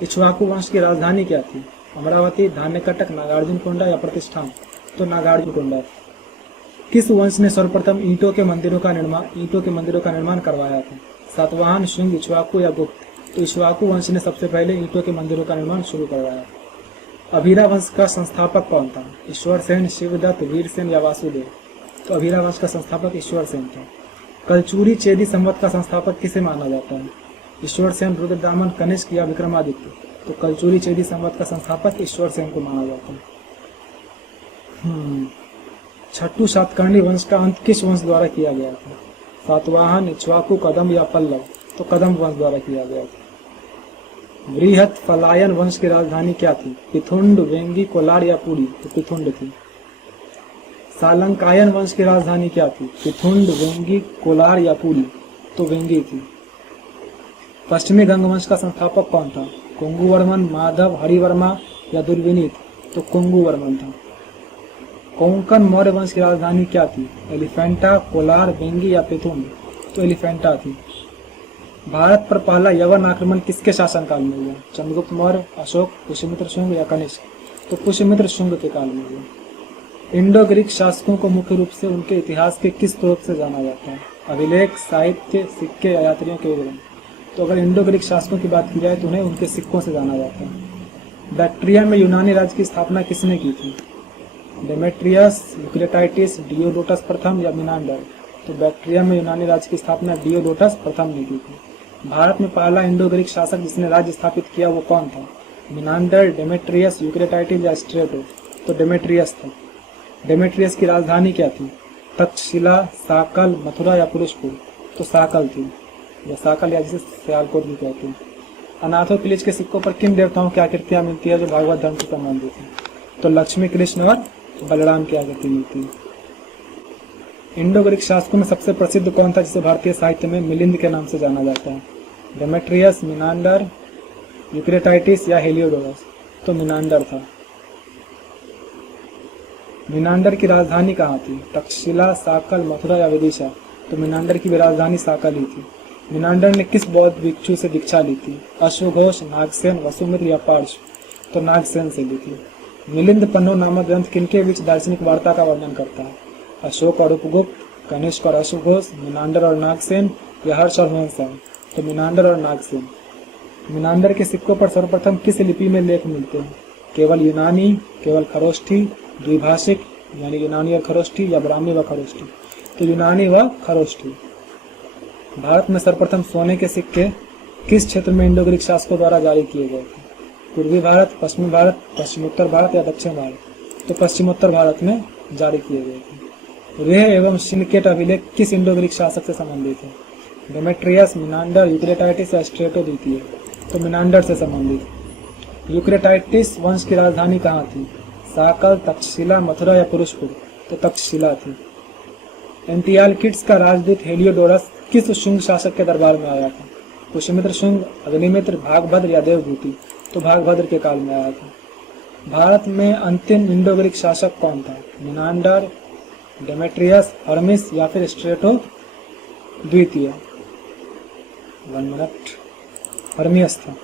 इक्ष्वाकु वंश की राजधानी क्या थी? अमरावती, धान्यकटक, नागार्जुन कोंडा या प्रतिष्ठान? तो नागार्जुन कोंडा। किस वंश ने सर्वप्रथम ईंटों के मंदिरों का निर्माण करवाया था? सातवाहन, शुंग, इक्ष्वाकु या गुप्त? तो इक्ष्वाकु वंश ने सबसे पहले ईंटों के मंदिरों का निर्माण शुरू करवाया। अभीरा वंश का संस्थापक कौन था? ईश्वर सेन, शिवदत्त, वीरसेन या वासुदेव? तो अभीरा वंश का संस्थापक ईश्वर सेन था। कलचूरी चेदी संवत का संस्थापक किसे माना जाता है? ईश्वर सेन, रुद्रदामन, कनिष्क या विक्रमादित्य? तो कलचूरी चेदी संवत का संस्थापक ईश्वर सेन को माना जाता है। छठू सातकर्णी वंश का अंत किस वंश द्वारा किया गया था? सातवाहन, इक्ष्वाकु, कदम या पल्लव? तो कदम वंश द्वारा किया गया था। वृहत फलायन वंश की राजधानी क्या थी? पिथुंड, वेंगी, कोलार या पुरी? तो पिथुंड थी। सालंकायन वंश की राजधानी क्या थी? पिथुंड, वेंगी, कोलार या पुरी? तो वेंगी थी। पश्चिमी गंग वंश का संस्थापक कौन था? कुंगुवर्मन, माधव, हरिवर्मा या दुर्विनीत? तो कुंगुवर्मन था। कोंकण मौर्य वंश की राजधानी क्या थी? एलिफेंटा, कोलार, वेंगी या पिथुंड? तो एलिफेंटा थी। भारत पर पहला यवन आक्रमण किसके शासनकाल में हुआ? चंद्रगुप्त मौर्य, अशोक, पुष्यमित्र शुंग या कनिष्क? तो पुष्यमित्र शुंग के काल में हुआ। इंडो ग्रीक शासकों को मुख्य रूप से उनके इतिहास के किस स्रोत से जाना जाता है? अभिलेख, साहित्य, सिक्के या यात्रियों के विवरण? तो अगर इंडो ग्रीक शासकों की बात की जाए तो उन्हें उनके सिक्कों से जाना जाता है। बैक्ट्रिया में यूनानी राज्य की स्थापना किसने की थी? डेमेट्रियस, यूक्रेटाइटिस, डियोडोटस प्रथम या मिनांडर? तो बैक्ट्रिया में यूनानी राज्य की स्थापना डियोडोटस प्रथम ने की थी। भारत में पहला इंडो ग्रीक शासक जिसने राज्य स्थापित किया वो कौन था? मिनांडर, डेमेट्रियस, यूक्रेटाइटिस या स्ट्रेटो? तो डेमेट्रियस था। डेमेट्रियस की राजधानी क्या थी? तक्षशिला, साकल, मथुरा या पुरुषपुर? तो साकल थी, या साकल या जिसे सियालकोट भी कहते हैं। अनाथोपिलिच के सिक्कों पर किन देवताओं की आकृतियां मिलती है जो भागवत धर्म से संबंधित है? तो लक्ष्मी, कृष्ण और बलराम की आकृति मिलती है। इंडो ग्रीक शासकों में सबसे प्रसिद्ध कौन था जिसे भारतीय साहित्य में मिलिंद के नाम से जाना जाता है? डेमेट्रियस, मिनांडर, यूक्रेटाइटिस या हेलियोडोरस? तो मिनांडर था। मिनांडर की राजधानी कहाँ थी? तक्षशिला, साकल, मथुरा या विदिशा? तो मिनांडर की भी राजधानी साकल ही थी। मिनांडर ने किस बौद्ध भिक्षु से दीक्षा ली थी? अश्वघोष, नागसेन, वसुमित्र या पार्श्व? तो नागसेन से ली थी। मिलिंद पन्नो नामक ग्रंथ किनके बीच दार्शनिक वार्ता का वर्णन करता है? अशोक और उपगुप्त, कनिष्क और अश्वघोष, मिनांडर और नागसेन या हर्ष और हुएनसांग? तो मिनांडर और नागसेन। मिनांडर के सिक्कों पर सर्वप्रथम किस लिपि में लेख मिलते हैं? केवल यूनानी, केवल खरोष्ठी, द्विभाषिक यानी यूनानी और खरोष्ठी या ब्राह्मी व खरोष्ठी? तो यूनानी व खरोष्ठी। भारत में सर्वप्रथम सोने के सिक्के किस क्षेत्र में इंडो ग्रीक शासकों द्वारा जारी किए गए थे? पूर्वी भारत, पश्चिमी भारत, पश्चिमोत्तर भारत या दक्षिण भारत? तो पश्चिमोत्तर भारत में जारी किए गए थे। रेह एवं सिंडिकेट अभिलेख किस इंडो ग्रीक शासक से संबंधित है? डेमेट्रियस, मिनांडर, यूक्रेटाइटिस या स्ट्रेटो द्वितीय? तो मिनांडर से संबंधित। यूक्रेटाइटिस वंश की राजधानी कहाँ थी? साकल, तक्षशिला, मथुरा या पुरुषपुर? तो तक्षशिला थी। एंटियालकिड्स का राजदूत हेलियोडोरस किस शुंग शासक के दरबार में आया था? पुष्यमित्र शुंग, अग्निमित्र, भागभद्र या देवभूति? तो भागभद्र के काल में आया था। भारत में अंतिम इंडो ग्रीक शासक कौन था? मिनांडर, डेमेट्रियस, हर्मिस या फिर स्ट्रेटो द्वितीय? 1 मिनट। हर्मियस था।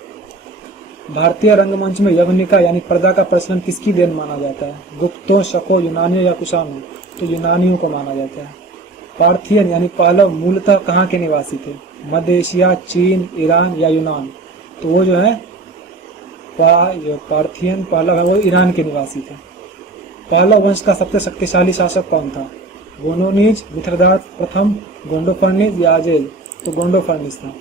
भारतीय रंगमंच में यवनिका यानी पर्दा का प्रचलन किसकी देन माना जाता है? गुप्तों, शकों, यूनानियों या कुशाणों? तो यूनानियों को माना जाता है। पार्थियन यानी पालव मूलतः कहाँ के निवासी थे? मध्य एशिया, चीन, ईरान या यूनान? तो वो जो है पार्थियन पालव है वो ईरान के निवासी थे। पालव वंश का सबसे शक्तिशाली शासक कौन था? गोनोनीज, मिथ्रदात प्रथम, गोंडोफर्निस या अजेज? तो गोंडोफर्निस था।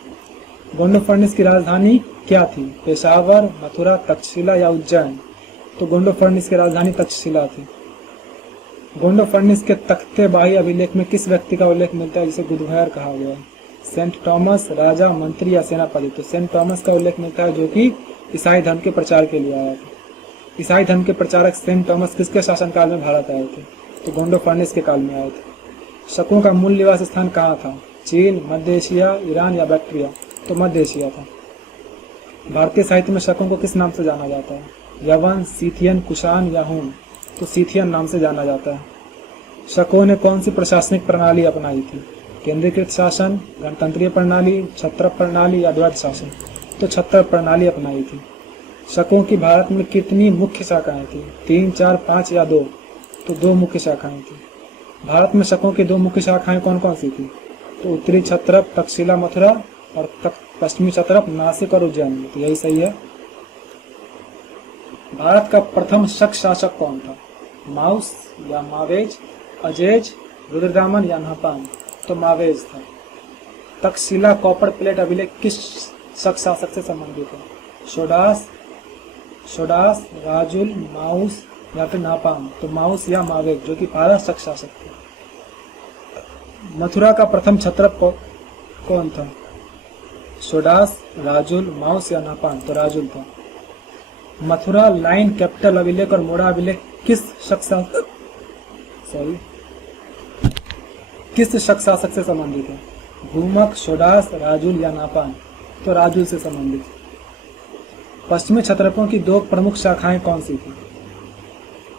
गोंडोफर्निस की राजधानी क्या थी? पेशावर, मथुरा, तक्षशिला या उज्जैन? तो गोंडोफर्निस की राजधानी तक्षशिला थी। गोंडोफर्निस के तख्ते बाही अभिलेख में किस व्यक्ति का उल्लेख मिलता है जिसे गुदभैर कहा गया है? सेंट थॉमस, राजा, मंत्री या सेनापति? तो सेंट थॉमस का उल्लेख मिलता है जो कि ईसाई धर्म के प्रचार के लिए आया था। ईसाई धर्म के प्रचारक सेंट थॉमस किसके शासनकाल में भारत आए थे? तो गोंडोफर्निस के काल में आए थे। शकों का मूल निवास स्थान कहाँ था? चीन, मध्य एशिया, ईरान या बैक्ट्रिया? तो मध्य एशिया था। भारतीय साहित्य में शकों को किस नाम से जाना जाता है? यवन, सीथियन, कुषाण या हून? तो सीथियन नाम से जाना जाता है। शकों ने कौन सी प्रशासनिक प्रणाली अपनाई थी? केंद्रीकृत शासन, गणतंत्रीय प्रणाली, छत्र प्रणाली या द्वैध शासन? तो छत्र प्रणाली अपनाई थी। शकों की भारत में कितनी मुख्य शाखाएं थी? 3, 4, 5 या 2? तो 2 मुख्य शाखाएं थी। भारत में शकों की 2 मुख्य शाखाएं कौन कौन सी थी? तो उत्तरी क्षत्रप तक्षशिला मथुरा और पश्चिमी क्षत्रप नासिक और उज्जैन। तो यही सही है। भारत का प्रथम शक शासक कौन था? माउस या मावेज, अजेज, रुद्रदामन या नहपान? तो मावेज था। तक्षशिला कॉपर प्लेट अभिलेख किस शक शासक से संबंधित है? शोडास, राजुल, माउस या फिर नापान? तो माउस या मावेज जो कि 12 शक शासक थे। मथुरा का प्रथम क्षत्रप कौन था? शोडास, राजुल, माउस या नापान? तो राजुल था। मथुरा लाइन कैपिटल अभिलेख और मोड़ा अभिलेख किस शक शासक से संबंधित है? भूमक, शोडास, राजुल या नापान? तो राजुल से संबंधित। पश्चिमी क्षत्रपों की 2 प्रमुख शाखाएं कौन सी थी?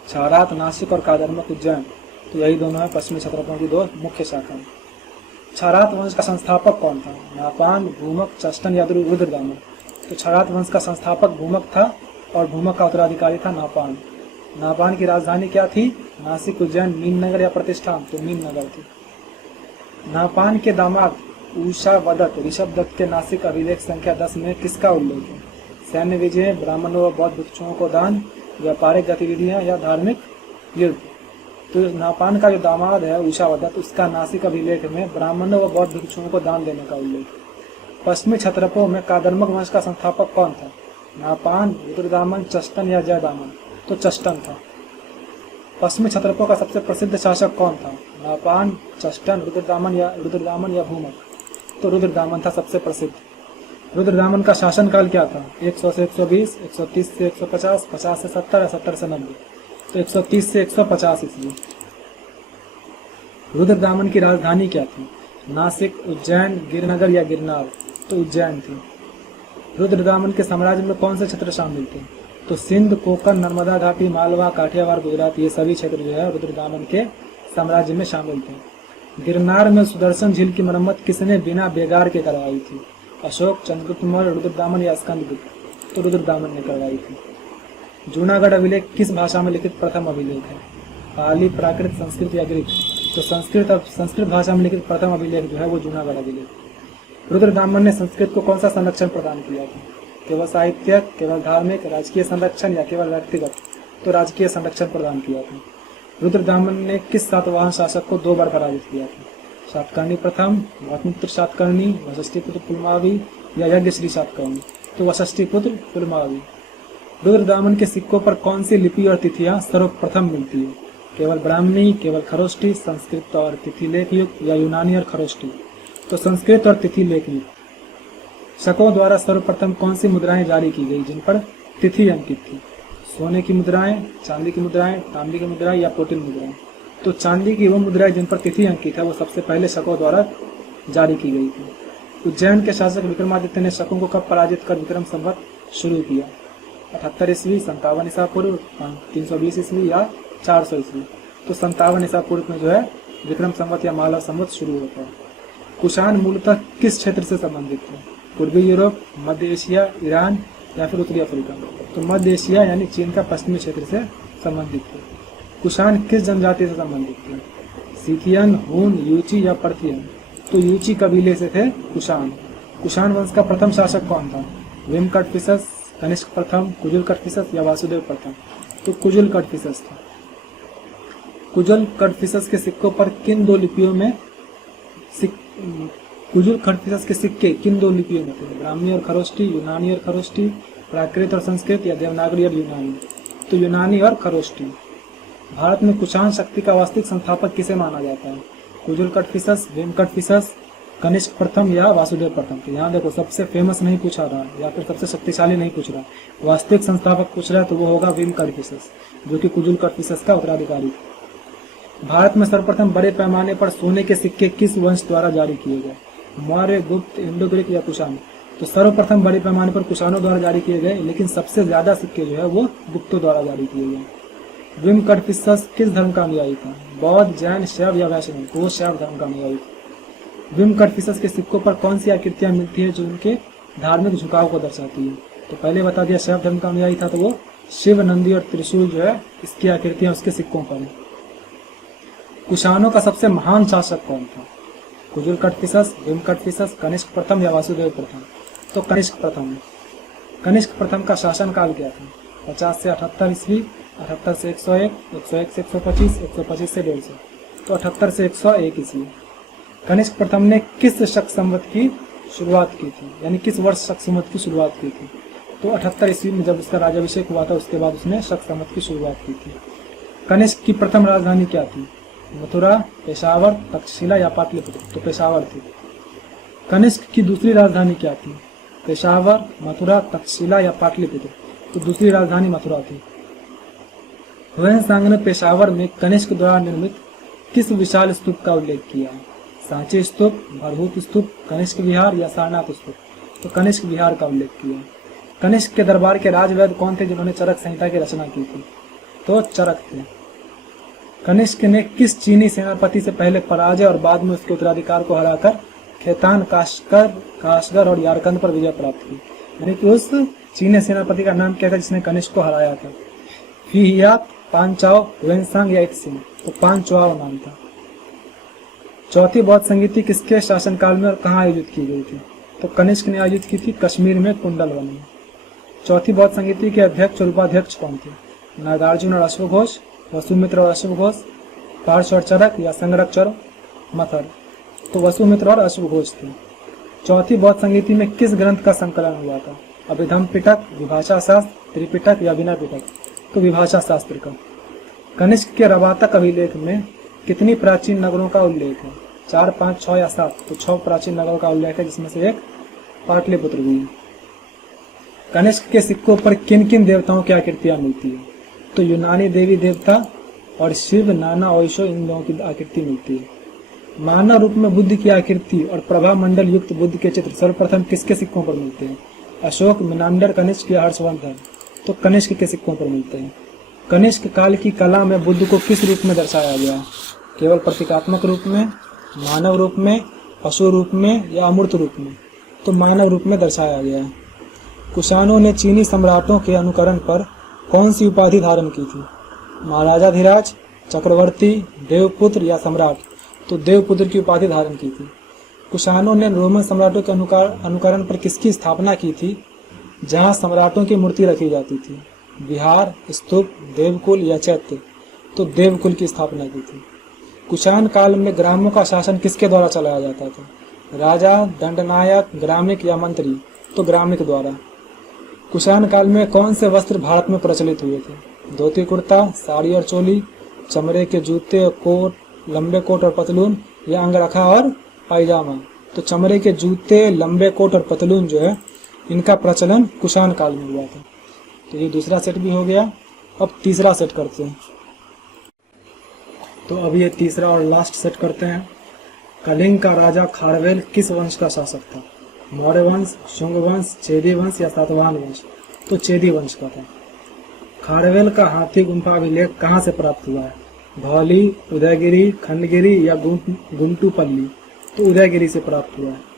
क्षारात, नासिक और कादरमक, उज्जैन? तो यही दोनों है पश्चिमी क्षत्रपों की 2 मुख्य शाखाएं। क्षारात वंश का संस्थापक कौन था? नापान, भूमक, चष्टन या रुद्रदामन? तो क्षारात वंश का संस्थापक भूमक था और भूमक का उत्तराधिकारी था नापान। नापान की राजधानी क्या थी? नासिक, उज्जैन, मीन नगर या प्रतिष्ठान? तो मीन नगर थी। नापान के दामाद उषा वदत ऋषभ दत्त के नासिक अभिलेख संख्या 10 में किसका उल्लेख है? सैन्य विजय, ब्राह्मणों व बौद्ध भिक्षुओं को दान, व्यापारिक गतिविधियां या धार्मिक युद्ध। तो नापान का जो दामाद है उषावदत्त, उसका नासिक अभिलेख में ब्राह्मणों व बौद्ध भिक्षुओं को दान देने का उल्लेख। पश्चिमी क्षत्रपों में कादर्मक वंश का संस्थापक कौन था? नापान, रुद्रदामन, चष्टन या जयदामन? तो चष्टन था। पश्चिमी क्षत्रपों का सबसे प्रसिद्ध शासक कौन था? नापान, चष्टन, रुद्रदामन या भूमक? तो रुद्रदामन था सबसे प्रसिद्ध। रुद्रदामन का शासनकाल क्या था? 100 से 120, 130 से 150, 50 से 70 या 70 से 90? तो 130 से 150 ईस्वी। रुद्रदामन की राजधानी क्या थी? नासिक, उज्जैन, गिरनगर या गिरनार? तो उज्जैन थी। रुद्रदामन के साम्राज्य में कौन से क्षेत्र शामिल थे? तो सिंध, कोंकण, नर्मदा घाटी, मालवा, काठियावाड़, गुजरात, ये सभी क्षेत्र जो है रुद्रदामन के साम्राज्य में शामिल थे। गिरनार में सुदर्शन झील की मरम्मत किसने बिना बेगार के करवाई थी? अशोक, चंद्रगुप्त मौर्य, रुद्रदामन या स्कंदगुप्त? तो रुद्रदामन ने करवाई थी। जूनागढ़ अभिलेख किस भाषा में लिखित प्रथम अभिलेख है? पाली, प्राकृत, संस्कृत या ग्रीक? तो संस्कृत भाषा में लिखित प्रथम अभिलेख जो है वो जूनागढ़ अभिलेख। रुद्रदामन ने संस्कृत को कौन सा संरक्षण प्रदान किया था? केवल साहित्यिक, केवल धार्मिक, राजकीय संरक्षण या केवल व्यक्तिगत? तो राजकीय संरक्षण प्रदान किया था। रुद्रदामन ने किस सातवाहन शासक को 2 बार पराजित किया था? सातकर्णी प्रथम, गौतमीपुत्र सातकर्णी, वशिष्ठिपुत्र पुलमावी या यज्ञश्री सातकर्णी? तो वशिष्ठिपुत्र पुलमावी। रुद्रदामन के सिक्कों पर कौन सी लिपि और तिथियां सर्वप्रथम मिलती है? केवल ब्राह्मणी, केवल खरोष्टी, संस्कृत और तिथि लेख युक्त या यूनानी और खरोष्टी? तो संस्कृत और तिथि लेख युक्त। शकों द्वारा सर्वप्रथम कौन सी मुद्राएं जारी की गई जिन पर तिथि अंकित थी? सोने की मुद्राएं, चांदी की मुद्राएं, तांबे की मुद्राएं या प्रोटीन मुद्राएं? तो चांदी की वो मुद्राएं जिन पर तिथि अंकित है वो सबसे पहले शकों द्वारा जारी की गई थी। उज्जैन के शासक विक्रमादित्य ने शकों को कब पराजित कर विक्रम संवत शुरू किया? 78 ईस्वी, 57 ईसा पूर्व, 320 ईस्वी या 400 ईस्वी? तो 57 ईसा पूर्व में जो है विक्रम संवत या मालव संवत शुरू होता है। कुषाण मूलतः किस क्षेत्र से संबंधित थे? पूर्वी यूरोप, मध्य एशिया, ईरान या फिर उत्तरी अफ्रीका? तो मध्य एशिया यानी चीन का पश्चिमी क्षेत्र से संबंधित थे। कुषाण किस जनजाति से संबंधित थे? सीथियन, हून, यूची या पर्थियन? तो यूची कबीले से थे कुषाण। कुषाण वंश का प्रथम शासक कौन था? विम कटफिसस, कनिष्क प्रथम, कुजुल कटफिसस या वासुदेव प्रथम? तो कुजुल कटफिसस था। कुजुल कटफिसस के सिक्कों पर किन 2 लिपियों में कुजुल कटफिसस के सिक्के किन 2 लिपियों में थे? ब्राह्मी और खरोष्टी, यूनानी और खरोष्टी, प्राकृत और संस्कृत या देवनागरी और यूनानी? तो यूनानी और खरोष्टी। भारत में कुषाण शक्ति का वास्तविक संस्थापक किसे माना जाता है? कुजुल कटफिसस, विम कटफिसस, कनिष्क प्रथम या वासुदेव प्रथम? तो यहाँ देखो सबसे फेमस नहीं पूछा रहा या फिर सबसे शक्तिशाली नहीं पूछ रहा, वास्तविक संस्थापक पूछ रहा है तो वो होगा विम कटफिसस जो कि कुजुल कटफिसस का उत्तराधिकारी था। भारत में सर्वप्रथम बड़े पैमाने पर सोने के सिक्के किस वंश द्वारा जारी किए गए? मौर्य, गुप्त, इंडो ग्रीक या कुषाण? तो सर्वप्रथम बड़े पैमाने पर कुषाणों द्वारा जारी किए गए, लेकिन सबसे ज्यादा सिक्के जो है वो गुप्तों द्वारा जारी किए गए। विम कटफिसस किस धर्म का अनुयायी था? बौद्ध, जैन, शैव या वैष्णव? तो वो शैव धर्म का अनुयायी था। विम कटफिसस के सिक्कों पर कौन सी आकृतियां मिलती है जो उनके धार्मिक झुकाव को दर्शाती है? तो पहले बता दिया शैव धर्म का अनुयायी था, तो वो शिव, नंदी और त्रिशूल जो है इसकी आकृतियां उसके सिक्कों पर है। कुषाणों का सबसे महान शासक कौन था? कुजुल कटफिसस, विम कटफिसस, कनिष्क प्रथम या वासुदेव प्रथम? तो कनिष्क प्रथम। कनिष्क प्रथम का शासनकाल क्या था? 50 से 78 ईस्वी, 78 से 101, 101 से 125, 125 से 150? तो 78 से 101 ईस्वी। कनिष्क प्रथम ने किस शक संवत की शुरुआत की थी, यानी किस वर्ष शक संवत की शुरुआत की थी? तो 78 ईस्वी में जब उसका राज्याभिषेक हुआ था उसके बाद उसने शक संवत की शुरुआत की थी। कनिष्क की प्रथम राजधानी क्या थी? मथुरा, पेशावर, तक्षशिला या पाटलिपुत्र? तो पेशावर थी। कनिष्क की दूसरी राजधानी क्या थी? पेशावर, मथुरा, तक्षशिला या पाटलिपुत्र? तो दूसरी राजधानी मथुरा थी। ह्वेनसांग ने पेशावर में कनिष्क द्वारा निर्मित किस विशाल स्तूप का उल्लेख किया है? सांची स्तूप, भरभूत स्तूप, कनिष्क विहार या सारनाथ स्तूप? तो कनिष्क विहार का उल्लेख किया। कनिष्क के दरबार के राजवैद्य कौन थे जिन्होंने चरक संहिता की रचना की थी? तो चरक थे। कनिष्क ने किस चीनी सेनापति से पहले पराजय और बाद में उसके उत्तराधिकार को हराकर खेतान, काशगर और यारकंद पर विजय प्राप्त की? यानी कि उस चीनी सेनापति का नाम क्या था जिसने कनिष्क को हराया था? फिहियात, पांचाओ, ह्वेनसांग या इत्सिंग? तो पांचवाओ नाम था। चौथी बौद्ध संगीति किसके शासनकाल में और कहाँ आयोजित की गई थी? तो कनिष्क ने आयोजित की थी कश्मीर में कुंडल वन में। चौथी बौद्ध संगीति के अध्यक्ष और उपाध्यक्ष कौन थे? नागार्जुन और अश्वघोष, वसुमित्र और अश्वघोष, पार्श्व और चरक या संगरक चर मथर? तो वसुमित्र और अश्वघोष थे। चौथी बौद्ध संगीति में किस ग्रंथ का संकलन हुआ था? अभिधम पिटक, विभाषा शास्त्र, त्रिपिटक या विनय पिटक? तो विभाषा शास्त्र का। कनिष्क के रवातक अभिलेख में कितनी प्राचीन नगरों का उल्लेख है? 4, 5, 6 या 7? तो 6 प्राचीन नगरों का उल्लेख है, जिसमें से एक पाटलिपुत्र भी है। कनिष्क के सिक्कों पर किन किन देवताओं की आकृतियां मिलती है? तो यूनानी देवी देवता और शिव, नाना, ओइशो, इन लोगों की आकृति मिलती है। मानव रूप में बुद्ध की आकृति और प्रभा मंडल युक्त बुद्ध के चित्र सर्वप्रथम किसके सिक्कों पर मिलते हैं? अशोक, मिनांडर, कनिष्क या हर्षवर्धन? तो कनिष्क के सिक्कों पर मिलते हैं। कनिष्क काल की कला में बुद्ध को किस रूप में दर्शाया गया है? केवल प्रतीकात्मक रूप में, मानव रूप में, पशु रूप में या अमूर्त रूप में? तो मानव रूप में दर्शाया गया है। कुषाणों ने चीनी सम्राटों के अनुकरण पर कौन सी उपाधि धारण की थी? महाराजाधिराज, चक्रवर्ती, देवपुत्र या सम्राट? तो देवपुत्र की उपाधि धारण की थी। कुषाणों ने रोमन सम्राटों के अनुकरण पर किसकी स्थापना की थी जहां सम्राटों की मूर्ति रखी जाती थी? विहार, स्तूप, देवकुल या चैत्य? तो देवकुल की स्थापना की थी। कुषाण काल में ग्रामों का शासन किसके द्वारा चलाया जाता था? राजा, दंडनायक, ग्रामिक या मंत्री? तो ग्रामिक द्वारा। कुषाण काल में कौन से वस्त्र भारत में प्रचलित हुए थे? धोती कुर्ता, साड़ी और चोली, चमड़े के जूते और कोट, लंबे कोट और पतलून या अंगरखा और पायजामा? तो चमड़े के जूते, लंबे कोट और पतलून जो है, इनका प्रचलन कुषाण काल में हुआ था। तो ये दूसरा सेट भी हो गया। अब तीसरा सेट करते हैं। तो अब ये तीसरा और लास्ट सेट करते हैं। कलिंग का राजा खारवेल किस वंश का शासक था? मौर्य वंश, शुंग वंश, चेदी वंश या सातवाहन वंश? तो चेदी वंश का था। खारवेल का हाथी गुम्फा अभिलेख कहाँ से प्राप्त हुआ है? धौली, उदयगिरी, खंडगिरी या गुंटूपल्ली? तो उदयगिरी से प्राप्त हुआ है।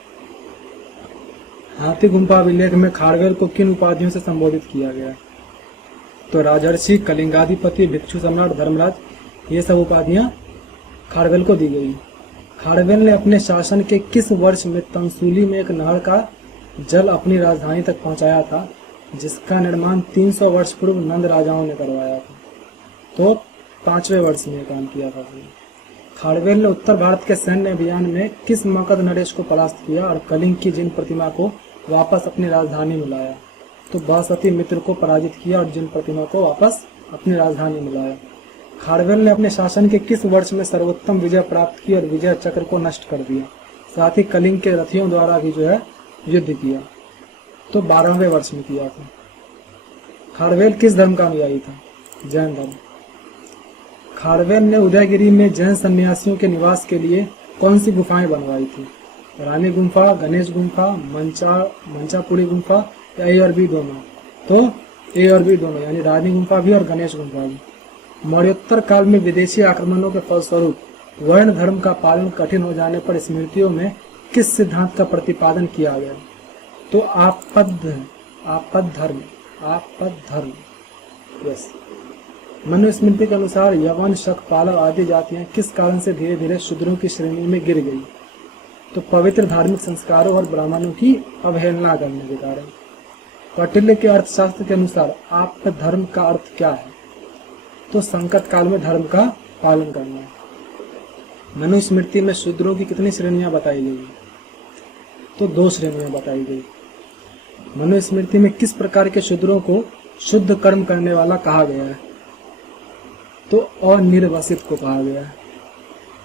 हाथी गुम्फा अभिलेख में खारवेल को किन उपाधियों से संबोधित किया गया है? तो राजर्षि, कलिंगाधिपति, भिक्षु सम्राट, धर्मराज, ये सब उपाधियां खारवेल को दी गई। खारवेल ने अपने शासन के किस वर्ष में तंसुली में एक नहर का जल अपनी राजधानी तक पहुंचाया था जिसका निर्माण 300 वर्ष पूर्व नंद राजाओं ने करवाया था? तो 5वें वर्ष में काम किया था। खारवेल ने उत्तर भारत के सैन्य अभियान में किस मगध नरेश को परास्त किया और कलिंग की जिन प्रतिमा को वापस अपनी राजधानी में लाया? तो बसती मित्र को पराजित किया और जिन प्रतिमा को वापस अपनी राजधानी में लाया। खारवेल ने अपने शासन के किस वर्ष में सर्वोत्तम विजय प्राप्त की और विजय चक्र को नष्ट कर दिया? साथ ही कलिंग के रथियों द्वारा भी जो है युद्ध किया। तो 12वें वर्ष में किया था। खारवेल किस धर्म का अनुयायी था? जैन धर्म। खारवेल ने उदयगिरी में जैन सन्यासियों के निवास के लिए कौन सी गुफाएं बनवाई थी? रानी गुम्फा, गणेश गुम्फा, मंचापुरी गुम्फा या ए और बी दोनों? तो ए और बी दोनों, यानी रानी गुम्फा भी और गणेश गुम्फा भी। मौर्योत्तर काल में विदेशी आक्रमणों के फलस्वरूप वर्ण धर्म का पालन कठिन हो जाने पर स्मृतियों में किस सिद्धांत का प्रतिपादन किया गया? तो आपद धर्म। यस। मनुस्मृति के अनुसार यवन, शक, पालव आदि जातियां किस कारण से धीरे धीरे शूद्रों की श्रेणी में गिर गई? तो पवित्र धार्मिक संस्कारों और ब्राह्मणों की अवहेलना करने के कारण। कौटिल्य के अर्थशास्त्र के अनुसार आपका धर्म का अर्थ क्या है? तो संकट काल में धर्म का पालन करना है। मनुस्मृति में शूद्रों की कितनी श्रेणियां बताई गई? तो 2 श्रेणियां बताई गई। मनुस्मृति में किस प्रकार के शूद्रों को शुद्ध कर्म करने वाला कहा गया है? तो अनिर्वसित को कहा गया है।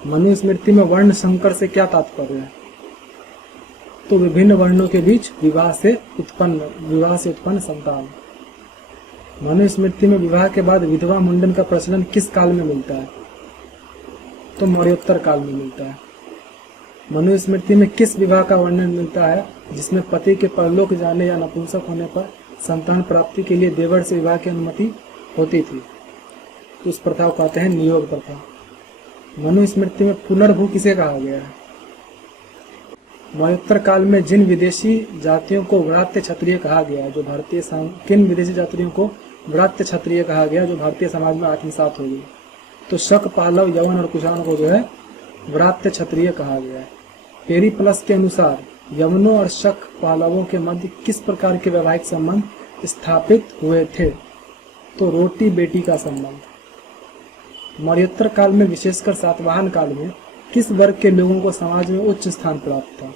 मनुस्मृति में वर्ण संकर से क्या तात्पर्य है? तो विभिन्न वर्णों के बीच विवाह से उत्पन्न संतान। मनुस्मृति में विवाह के बाद विधवा मुंडन का प्रचलन किस काल में मिलता है? तो मौर्योत्तर काल में मिलता है। मनुस्मृति में किस विवाह का वर्णन मिलता है जिसमें पति के परलोक जाने या नपुंसक होने पर संतान प्राप्ति के लिए देवर से विवाह की अनुमति होती थी? उस प्रथा को कहते हैं नियोग प्रथा। मनुस्मृति में पुनर्भू किसे कहा गया है? मौर्योत्तर काल में जिन विदेशी जातियों को व्रात्य क्षत्रिय कहा गया जो भारतीय किन विदेशी जातियों को व्रात्य क्षत्रिय कहा गया जो भारतीय समाज में आत्मसात हो गई? तो शक, पालव, यवन और कुषाण को जो है व्रात्य क्षत्रिय कहा गया है। पेरिप्लस के अनुसार यवनों और शक पालवों के मध्य किस प्रकार के वैवाहिक संबंध स्थापित हुए थे? तो रोटी बेटी का संबंध। मौर्योत्तर काल में विशेषकर सातवाहन काल में किस वर्ग के लोगों को समाज में उच्च स्थान प्राप्त था?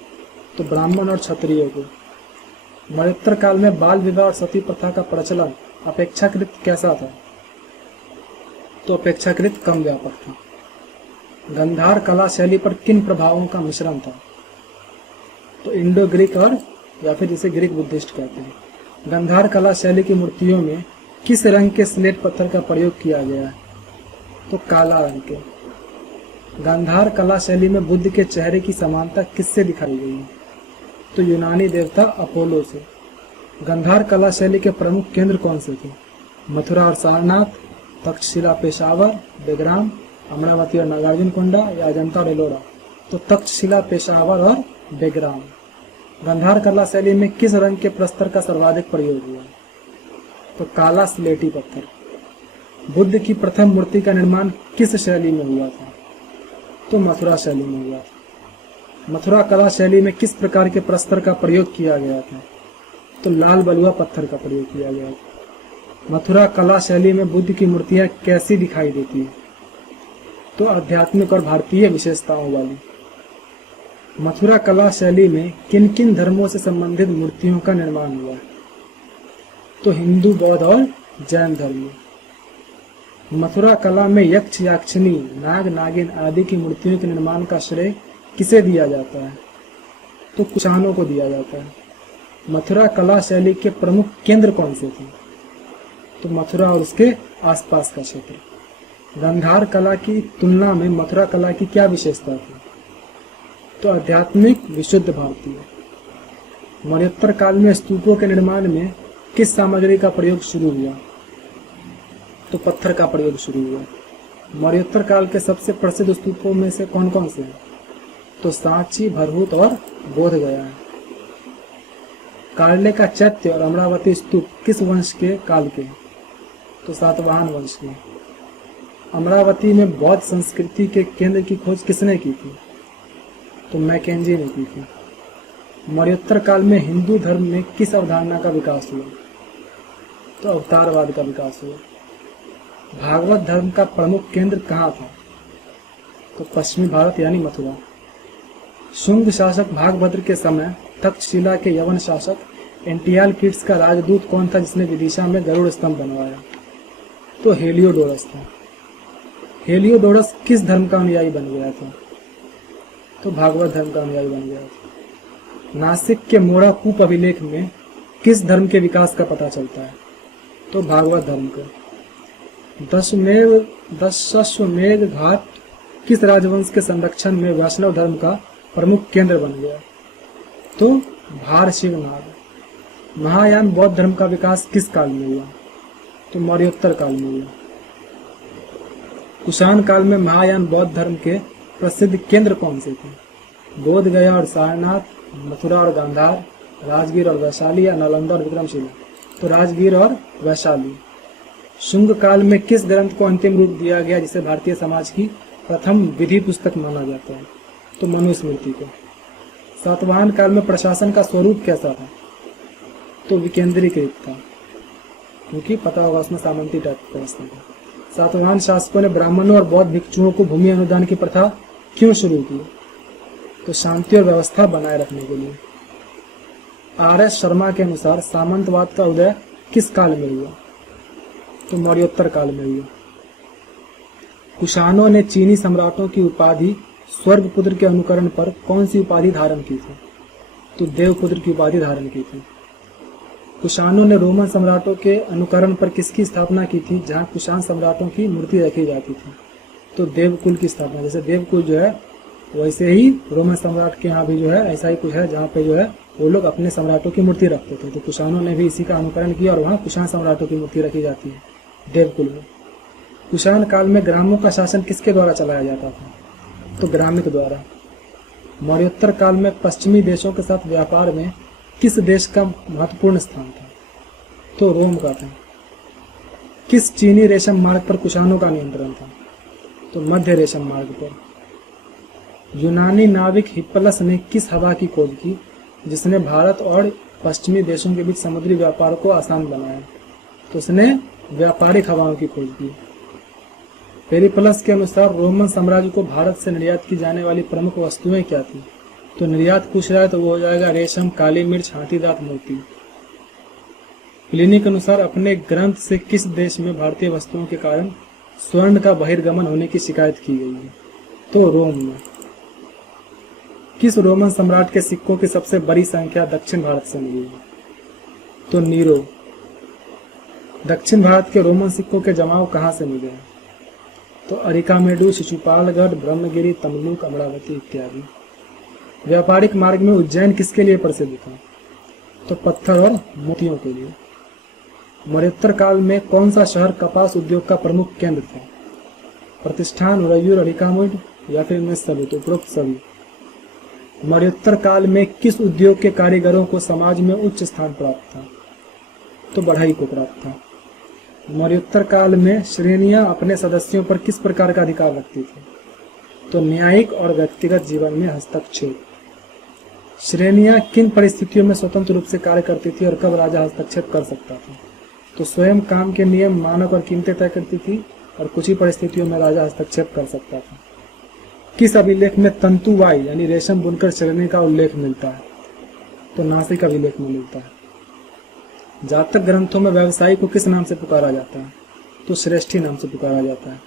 तो ब्राह्मण और क्षत्रियों को। मौर्योत्तर काल में बाल विवाह और सती प्रथा का प्रचलन अपेक्षाकृत कैसा था? तो अपेक्षाकृत कम व्यापक था। गंधार कला शैली पर किन प्रभावों का मिश्रण था? तो इंडो ग्रीक और या फिर जिसे ग्रीक बुद्धिस्ट कहते हैं। गंधार कला शैली की मूर्तियों में किस रंग के स्लेट पत्थर का प्रयोग किया गया है? तो काला रंग के। गंधार कला शैली में बुद्ध के चेहरे की समानता किससे दिखाई गई है? तो यूनानी देवता अपोलो से। गंधार कला शैली के प्रमुख केंद्र कौन से थे? मथुरा और सारनाथ, तक्षशिला पेशावर, बेग्राम, अमरावती और नागार्जुन कोंडा या अजंता और एलोरा? तो तक्षशिला पेशावर और बेग्राम। गंधार कला शैली में किस रंग के प्रस्तर का सर्वाधिक प्रयोग हुआ? तो काला स्लेटी पत्थर। बुद्ध की प्रथम मूर्ति का निर्माण किस शैली में हुआ था? तो मथुरा शैली में हुआ था। मथुरा कला शैली में किस प्रकार के प्रस्तर का प्रयोग किया गया था? तो लाल बलुआ पत्थर का प्रयोग किया गया था। मथुरा कला शैली में बुद्ध की मूर्तियां कैसी दिखाई देती है? तो आध्यात्मिक और भारतीय विशेषताओं वाली। मथुरा कला शैली में किन किन धर्मों से संबंधित मूर्तियों का निर्माण हुआ? तो हिंदू, बौद्ध और जैन धर्म। मथुरा कला में यक्ष, याक्षिणी, नाग, नागिन आदि की मूर्तियों के निर्माण का श्रेय किसे दिया जाता है? तो कुषाणों को दिया जाता है। मथुरा कला शैली के प्रमुख केंद्र कौन से थे? तो मथुरा और उसके आसपास का क्षेत्र। गंधार कला की तुलना में मथुरा कला की क्या विशेषता थी? तो आध्यात्मिक, विशुद्ध भारतीय। मौर्योत्तर काल में स्तूपों के निर्माण में किस सामग्री का प्रयोग शुरू हुआ? तो पत्थर का प्रयोग शुरू हुआ। मौर्योत्तर काल के सबसे प्रसिद्ध स्तूपों में से कौन कौन से हैं? तो सांची, भरहुत और बोध गया है। कार्ले का चैत्य और अमरावती स्तूप किस वंश के काल के? तो सातवाहन वंश के। अमरावती में बौद्ध संस्कृति के केंद्र की खोज किसने की थी? तो मैकेंजी ने की थी। मौर्योत्तर काल में हिंदू धर्म में किस अवधारणा का विकास हुआ? तो अवतारवाद का विकास हुआ। भागवत धर्म का प्रमुख केंद्र कहाँ था? तो पश्चिमी भारत यानी मथुरा। शुंग शासक भागभद्र के समय तक्षशिला के यवन शासक एंटियालकिड्स का राजदूत कौन था जिसने विदिशा में गरुड़ स्तंभ बनवाया? तो हेलियोडोरस था। हेलियोडोरस किस धर्म का अनुयायी बन गया था? तो भागवत धर्म का अनुयायी बन गया था। नासिक के मोड़ा कूप अभिलेख में किस धर्म के विकास का पता चलता है? तो भागवत धर्म का। दशाश्वमेध घाट किस राजवंश के संरक्षण में वैष्णव धर्म का प्रमुख केंद्र बन गया? तो भार शिवनाग। महायान बौद्ध धर्म का विकास किस काल में हुआ? तो मौर्योत्तर काल में हुआ। कुषाण काल में महायान बौद्ध धर्म के प्रसिद्ध केंद्र कौन से थे? बोध गया और सारनाथ, मथुरा और गांधार, राजगीर और वैशाली या नालंदा और विक्रमशिला? तो राजगीर और वैशाली। शुंग काल में किस ग्रंथ को अंतिम रूप दिया गया जिसे भारतीय समाज की प्रथम विधि पुस्तक माना जाता है? तो मनुस्मृति को। सातवाहन काल में प्रशासन का स्वरूप कैसा था? तो विकेंद्रीकृत था, क्योंकि पता होगा उसमें सामंती टाइप का व्यवस्था था। सातवाहन शासकों ने ब्राह्मणों और बौद्ध भिक्षुओं को भूमि अनुदान की प्रथा क्यों शुरू की? तो शांति और व्यवस्था बनाए रखने के लिए। आर.एस. शर्मा के अनुसार सामंतवाद का उदय किस काल में हुआ? तो मौर्योत्तर काल में हुआ। कुषाणों ने चीनी सम्राटों की उपाधि स्वर्गपुत्र के अनुकरण पर कौन सी उपाधि धारण की थी? तो देवपुत्र की उपाधि धारण की थी। कुषाणों ने रोमन सम्राटों के अनुकरण पर किसकी स्थापना की थी जहां कुषाण सम्राटों की मूर्ति रखी जाती थी? तो देवकुल की स्थापना। जैसे देवकुल जो है वैसे ही रोमन सम्राट के यहाँ भी जो है ऐसा ही कुछ है जहाँ पे जो है वो लोग अपने सम्राटों की मूर्ति रखते थे। तो कुषाणों ने भी इसी का अनुकरण किया और वहाँ कुषाण सम्राटों की मूर्ति रखी जाती है देवकुल में। कुषाण काल में ग्रामों का शासन किसके द्वारा चलाया जाता था? तो ग्रामिक द्वारा। मौर्योत्तर काल में पश्चिमी देशों के साथ व्यापार में किस देश का महत्वपूर्ण स्थान था? तो रोम का था। किस चीनी रेशम मार्ग पर कुषाणों का नियंत्रण था? तो मध्य रेशम मार्ग पर। यूनानी नाविक हिप्पलस ने किस हवा की खोज की जिसने भारत और पश्चिमी देशों के बीच समुद्री व्यापार को आसान बनाया? तो उसने व्यापारिक हवाओं की खोज की। पेरिप्लस के अनुसार रोमन साम्राज्य को भारत से निर्यात की जाने वाली प्रमुख वस्तुएं क्या थी? तो निर्यात पूछ रहा है तो वो हो जाएगा रेशम, काली मिर्च, हाथी दांत, मोती। प्लिनी के अनुसार अपने ग्रंथ से किस देश में भारतीय वस्तुओं के कारण स्वर्ण का बहिर्गमन होने की शिकायत की गई है? तो रोम में। किस रोमन सम्राट के सिक्कों की सबसे बड़ी संख्या दक्षिण भारत से मिली है? तो नीरो। दक्षिण भारत के रोमन सिक्कों के जमाव कहाँ से मिले हैं? तो अरिकामेडु, शिशुपालगढ़, ब्रह्मगिरी, तमलुक, अमरावती इत्यादि। व्यापारिक मार्ग में उज्जैन किसके लिए प्रसिद्ध था? तो पत्थर और मोतियों के लिए। मौर्योत्तर काल में कौन सा शहर कपास उद्योग का प्रमुख केंद्र था? प्रतिष्ठान, उरैयूर, अरिकामेड या फिर इनमें सभी? तो उपरोक्त सभी। मौर्योत्तर काल में किस उद्योग के कारीगरों को समाज में उच्च स्थान प्राप्त था? तो बढ़ई को प्राप्त था। मौर्योत्तर काल में श्रेणियां अपने सदस्यों पर किस प्रकार का अधिकार रखती थी? तो न्यायिक और व्यक्तिगत जीवन में हस्तक्षेप। श्रेणियां किन परिस्थितियों में स्वतंत्र रूप से कार्य करती थी और कब राजा हस्तक्षेप कर सकता था? तो स्वयं काम के नियम, मानक और कीमतें तय करती थी और कुछ ही परिस्थितियों में राजा हस्तक्षेप कर सकता था। किस अभिलेख में तंतुवाई यानी रेशम बुनकर चलने का उल्लेख मिलता है? तो नासिक अभिलेख में मिलता है। जातक ग्रंथों में व्यवसायी को किस नाम से पुकारा जाता है? तो श्रेष्ठी नाम से पुकारा जाता है।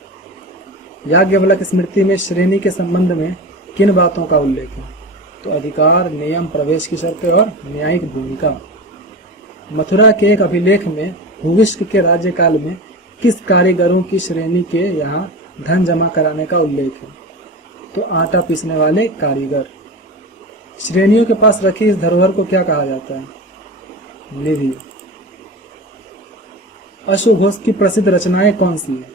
याज्ञवल्क्य स्मृति में श्रेणी के संबंध में किन बातों का उल्लेख है? तो अधिकार, नियम, प्रवेश की शर्तें और न्यायिक भूमिका। मथुरा के एक अभिलेख में भूविष्क के राज्यकाल में किस कारीगरों की श्रेणी के यहाँ धन जमा कराने का उल्लेख है? तो आटा पीसने वाले कारीगर। श्रेणियों के पास रखी इस धरोहर को क्या कहा जाता है? निधि। अश्वघोष की प्रसिद्ध रचनाएं कौन सी है?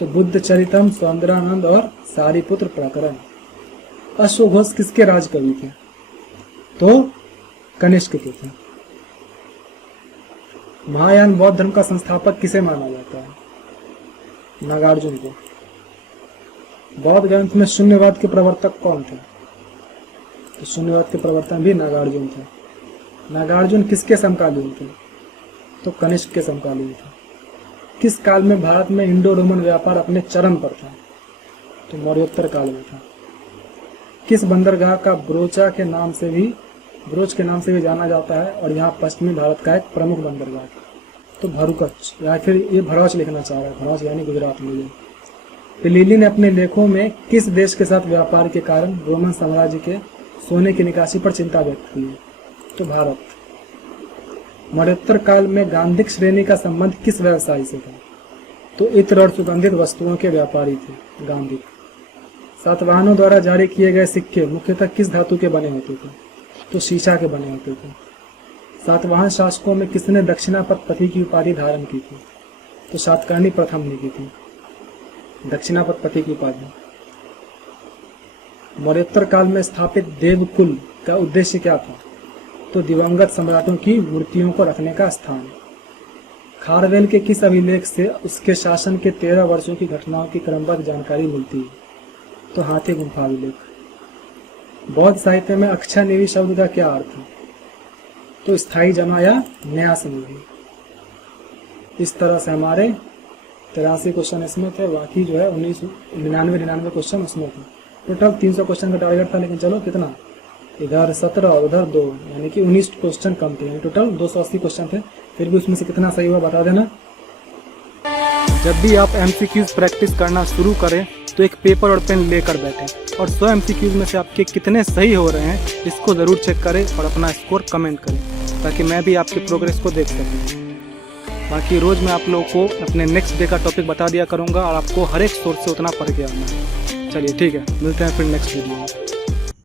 तो बुद्ध चरितम, सौंदरानंद और सारीपुत्र प्रकरण। अश्वघोष किसके राजकवि थे? तो कनिष्क के थे। महायान बौद्ध धर्म का संस्थापक किसे माना जाता है? नागार्जुन को। बौद्ध ग्रंथ में शून्यवाद के प्रवर्तक कौन थे? तो शून्यवाद के प्रवर्तक भी नागार्जुन थे। नागार्जुन किसके समकालीन थे? तो कनिष्क के समकालीन थे। किस काल में भारत में इंडो रोमन व्यापार अपने चरम पर था? तो मौर्योत्तर काल में था। किस बंदरगाह का ब्रोच के नाम से भी जाना जाता है और यहाँ पश्चिमी भारत का एक प्रमुख बंदरगाह है? तो भरूकच, या फिर ये भरौच लिखना चाह रहा है, भरौच यानी गुजरात में। प्लिनी ने अपने लेखों में किस देश के साथ व्यापार के कारण रोमन साम्राज्य के सोने की निकासी पर चिंता व्यक्त की है? तो भारत। मौर्योत्तर काल में गांधिक श्रेणी का संबंध किस व्यवसाय से था? तो इत्र और सुगंधित वस्तुओं के व्यापारी थे गांधिक। सातवाहनों द्वारा जारी किए गए सिक्के मुख्यतः किस धातु के बने होते थे? तो शीशा के बने होते थे। सातवाहन शासकों में किसने दक्षिणापति की उपाधि धारण की थी? तो सातकर्णी प्रथम ने की थी दक्षिणापति की उपाधि। मौर्योत्तर काल में स्थापित देवकुल का उद्देश्य क्या था? तो दिवंगत सम्राटों की मूर्तियों को रखने का स्थान। खारवेल के किस अभिलेख से उसके शासन के 13 वर्षों की घटनाओं की क्रमबद्ध जानकारी मिलती है? तो हाथी गुम्फा अभिलेख। बौद्ध साहित्य में अक्षानिवि शब्द का क्या अर्थ है? तो स्थायी जमा या न्यास निधि। इस तरह से हमारे 83 क्वेश्चन इसमें थे, बाकी जो है 99 क्वेश्चन उसमें थे। टोटल 300 क्वेश्चन का टारगेट था, लेकिन चलो कितना, इधर 17 और उधर 2, यानी कि 19 क्वेश्चन कम थे। टोटल 280 क्वेश्चन थे, फिर भी उसमें से कितना सही हुआ बता देना। जब भी आप एमसीक्यूज प्रैक्टिस करना शुरू करें तो एक पेपर और पेन लेकर बैठें और 100 एमसीक्यूज में से आपके कितने सही हो रहे हैं इसको ज़रूर चेक करें और अपना स्कोर कमेंट करें, ताकि मैं भी आपकी प्रोग्रेस को देख सकूं। बाकी रोज़ मैं आप लोगों को अपने नेक्स्ट डे का टॉपिक बता दिया करूंगा और आपको हर एक सोर्स से उतना पढ़ के आना है। चलिए ठीक है, मिलते हैं फिर नेक्स्ट वीडियो में।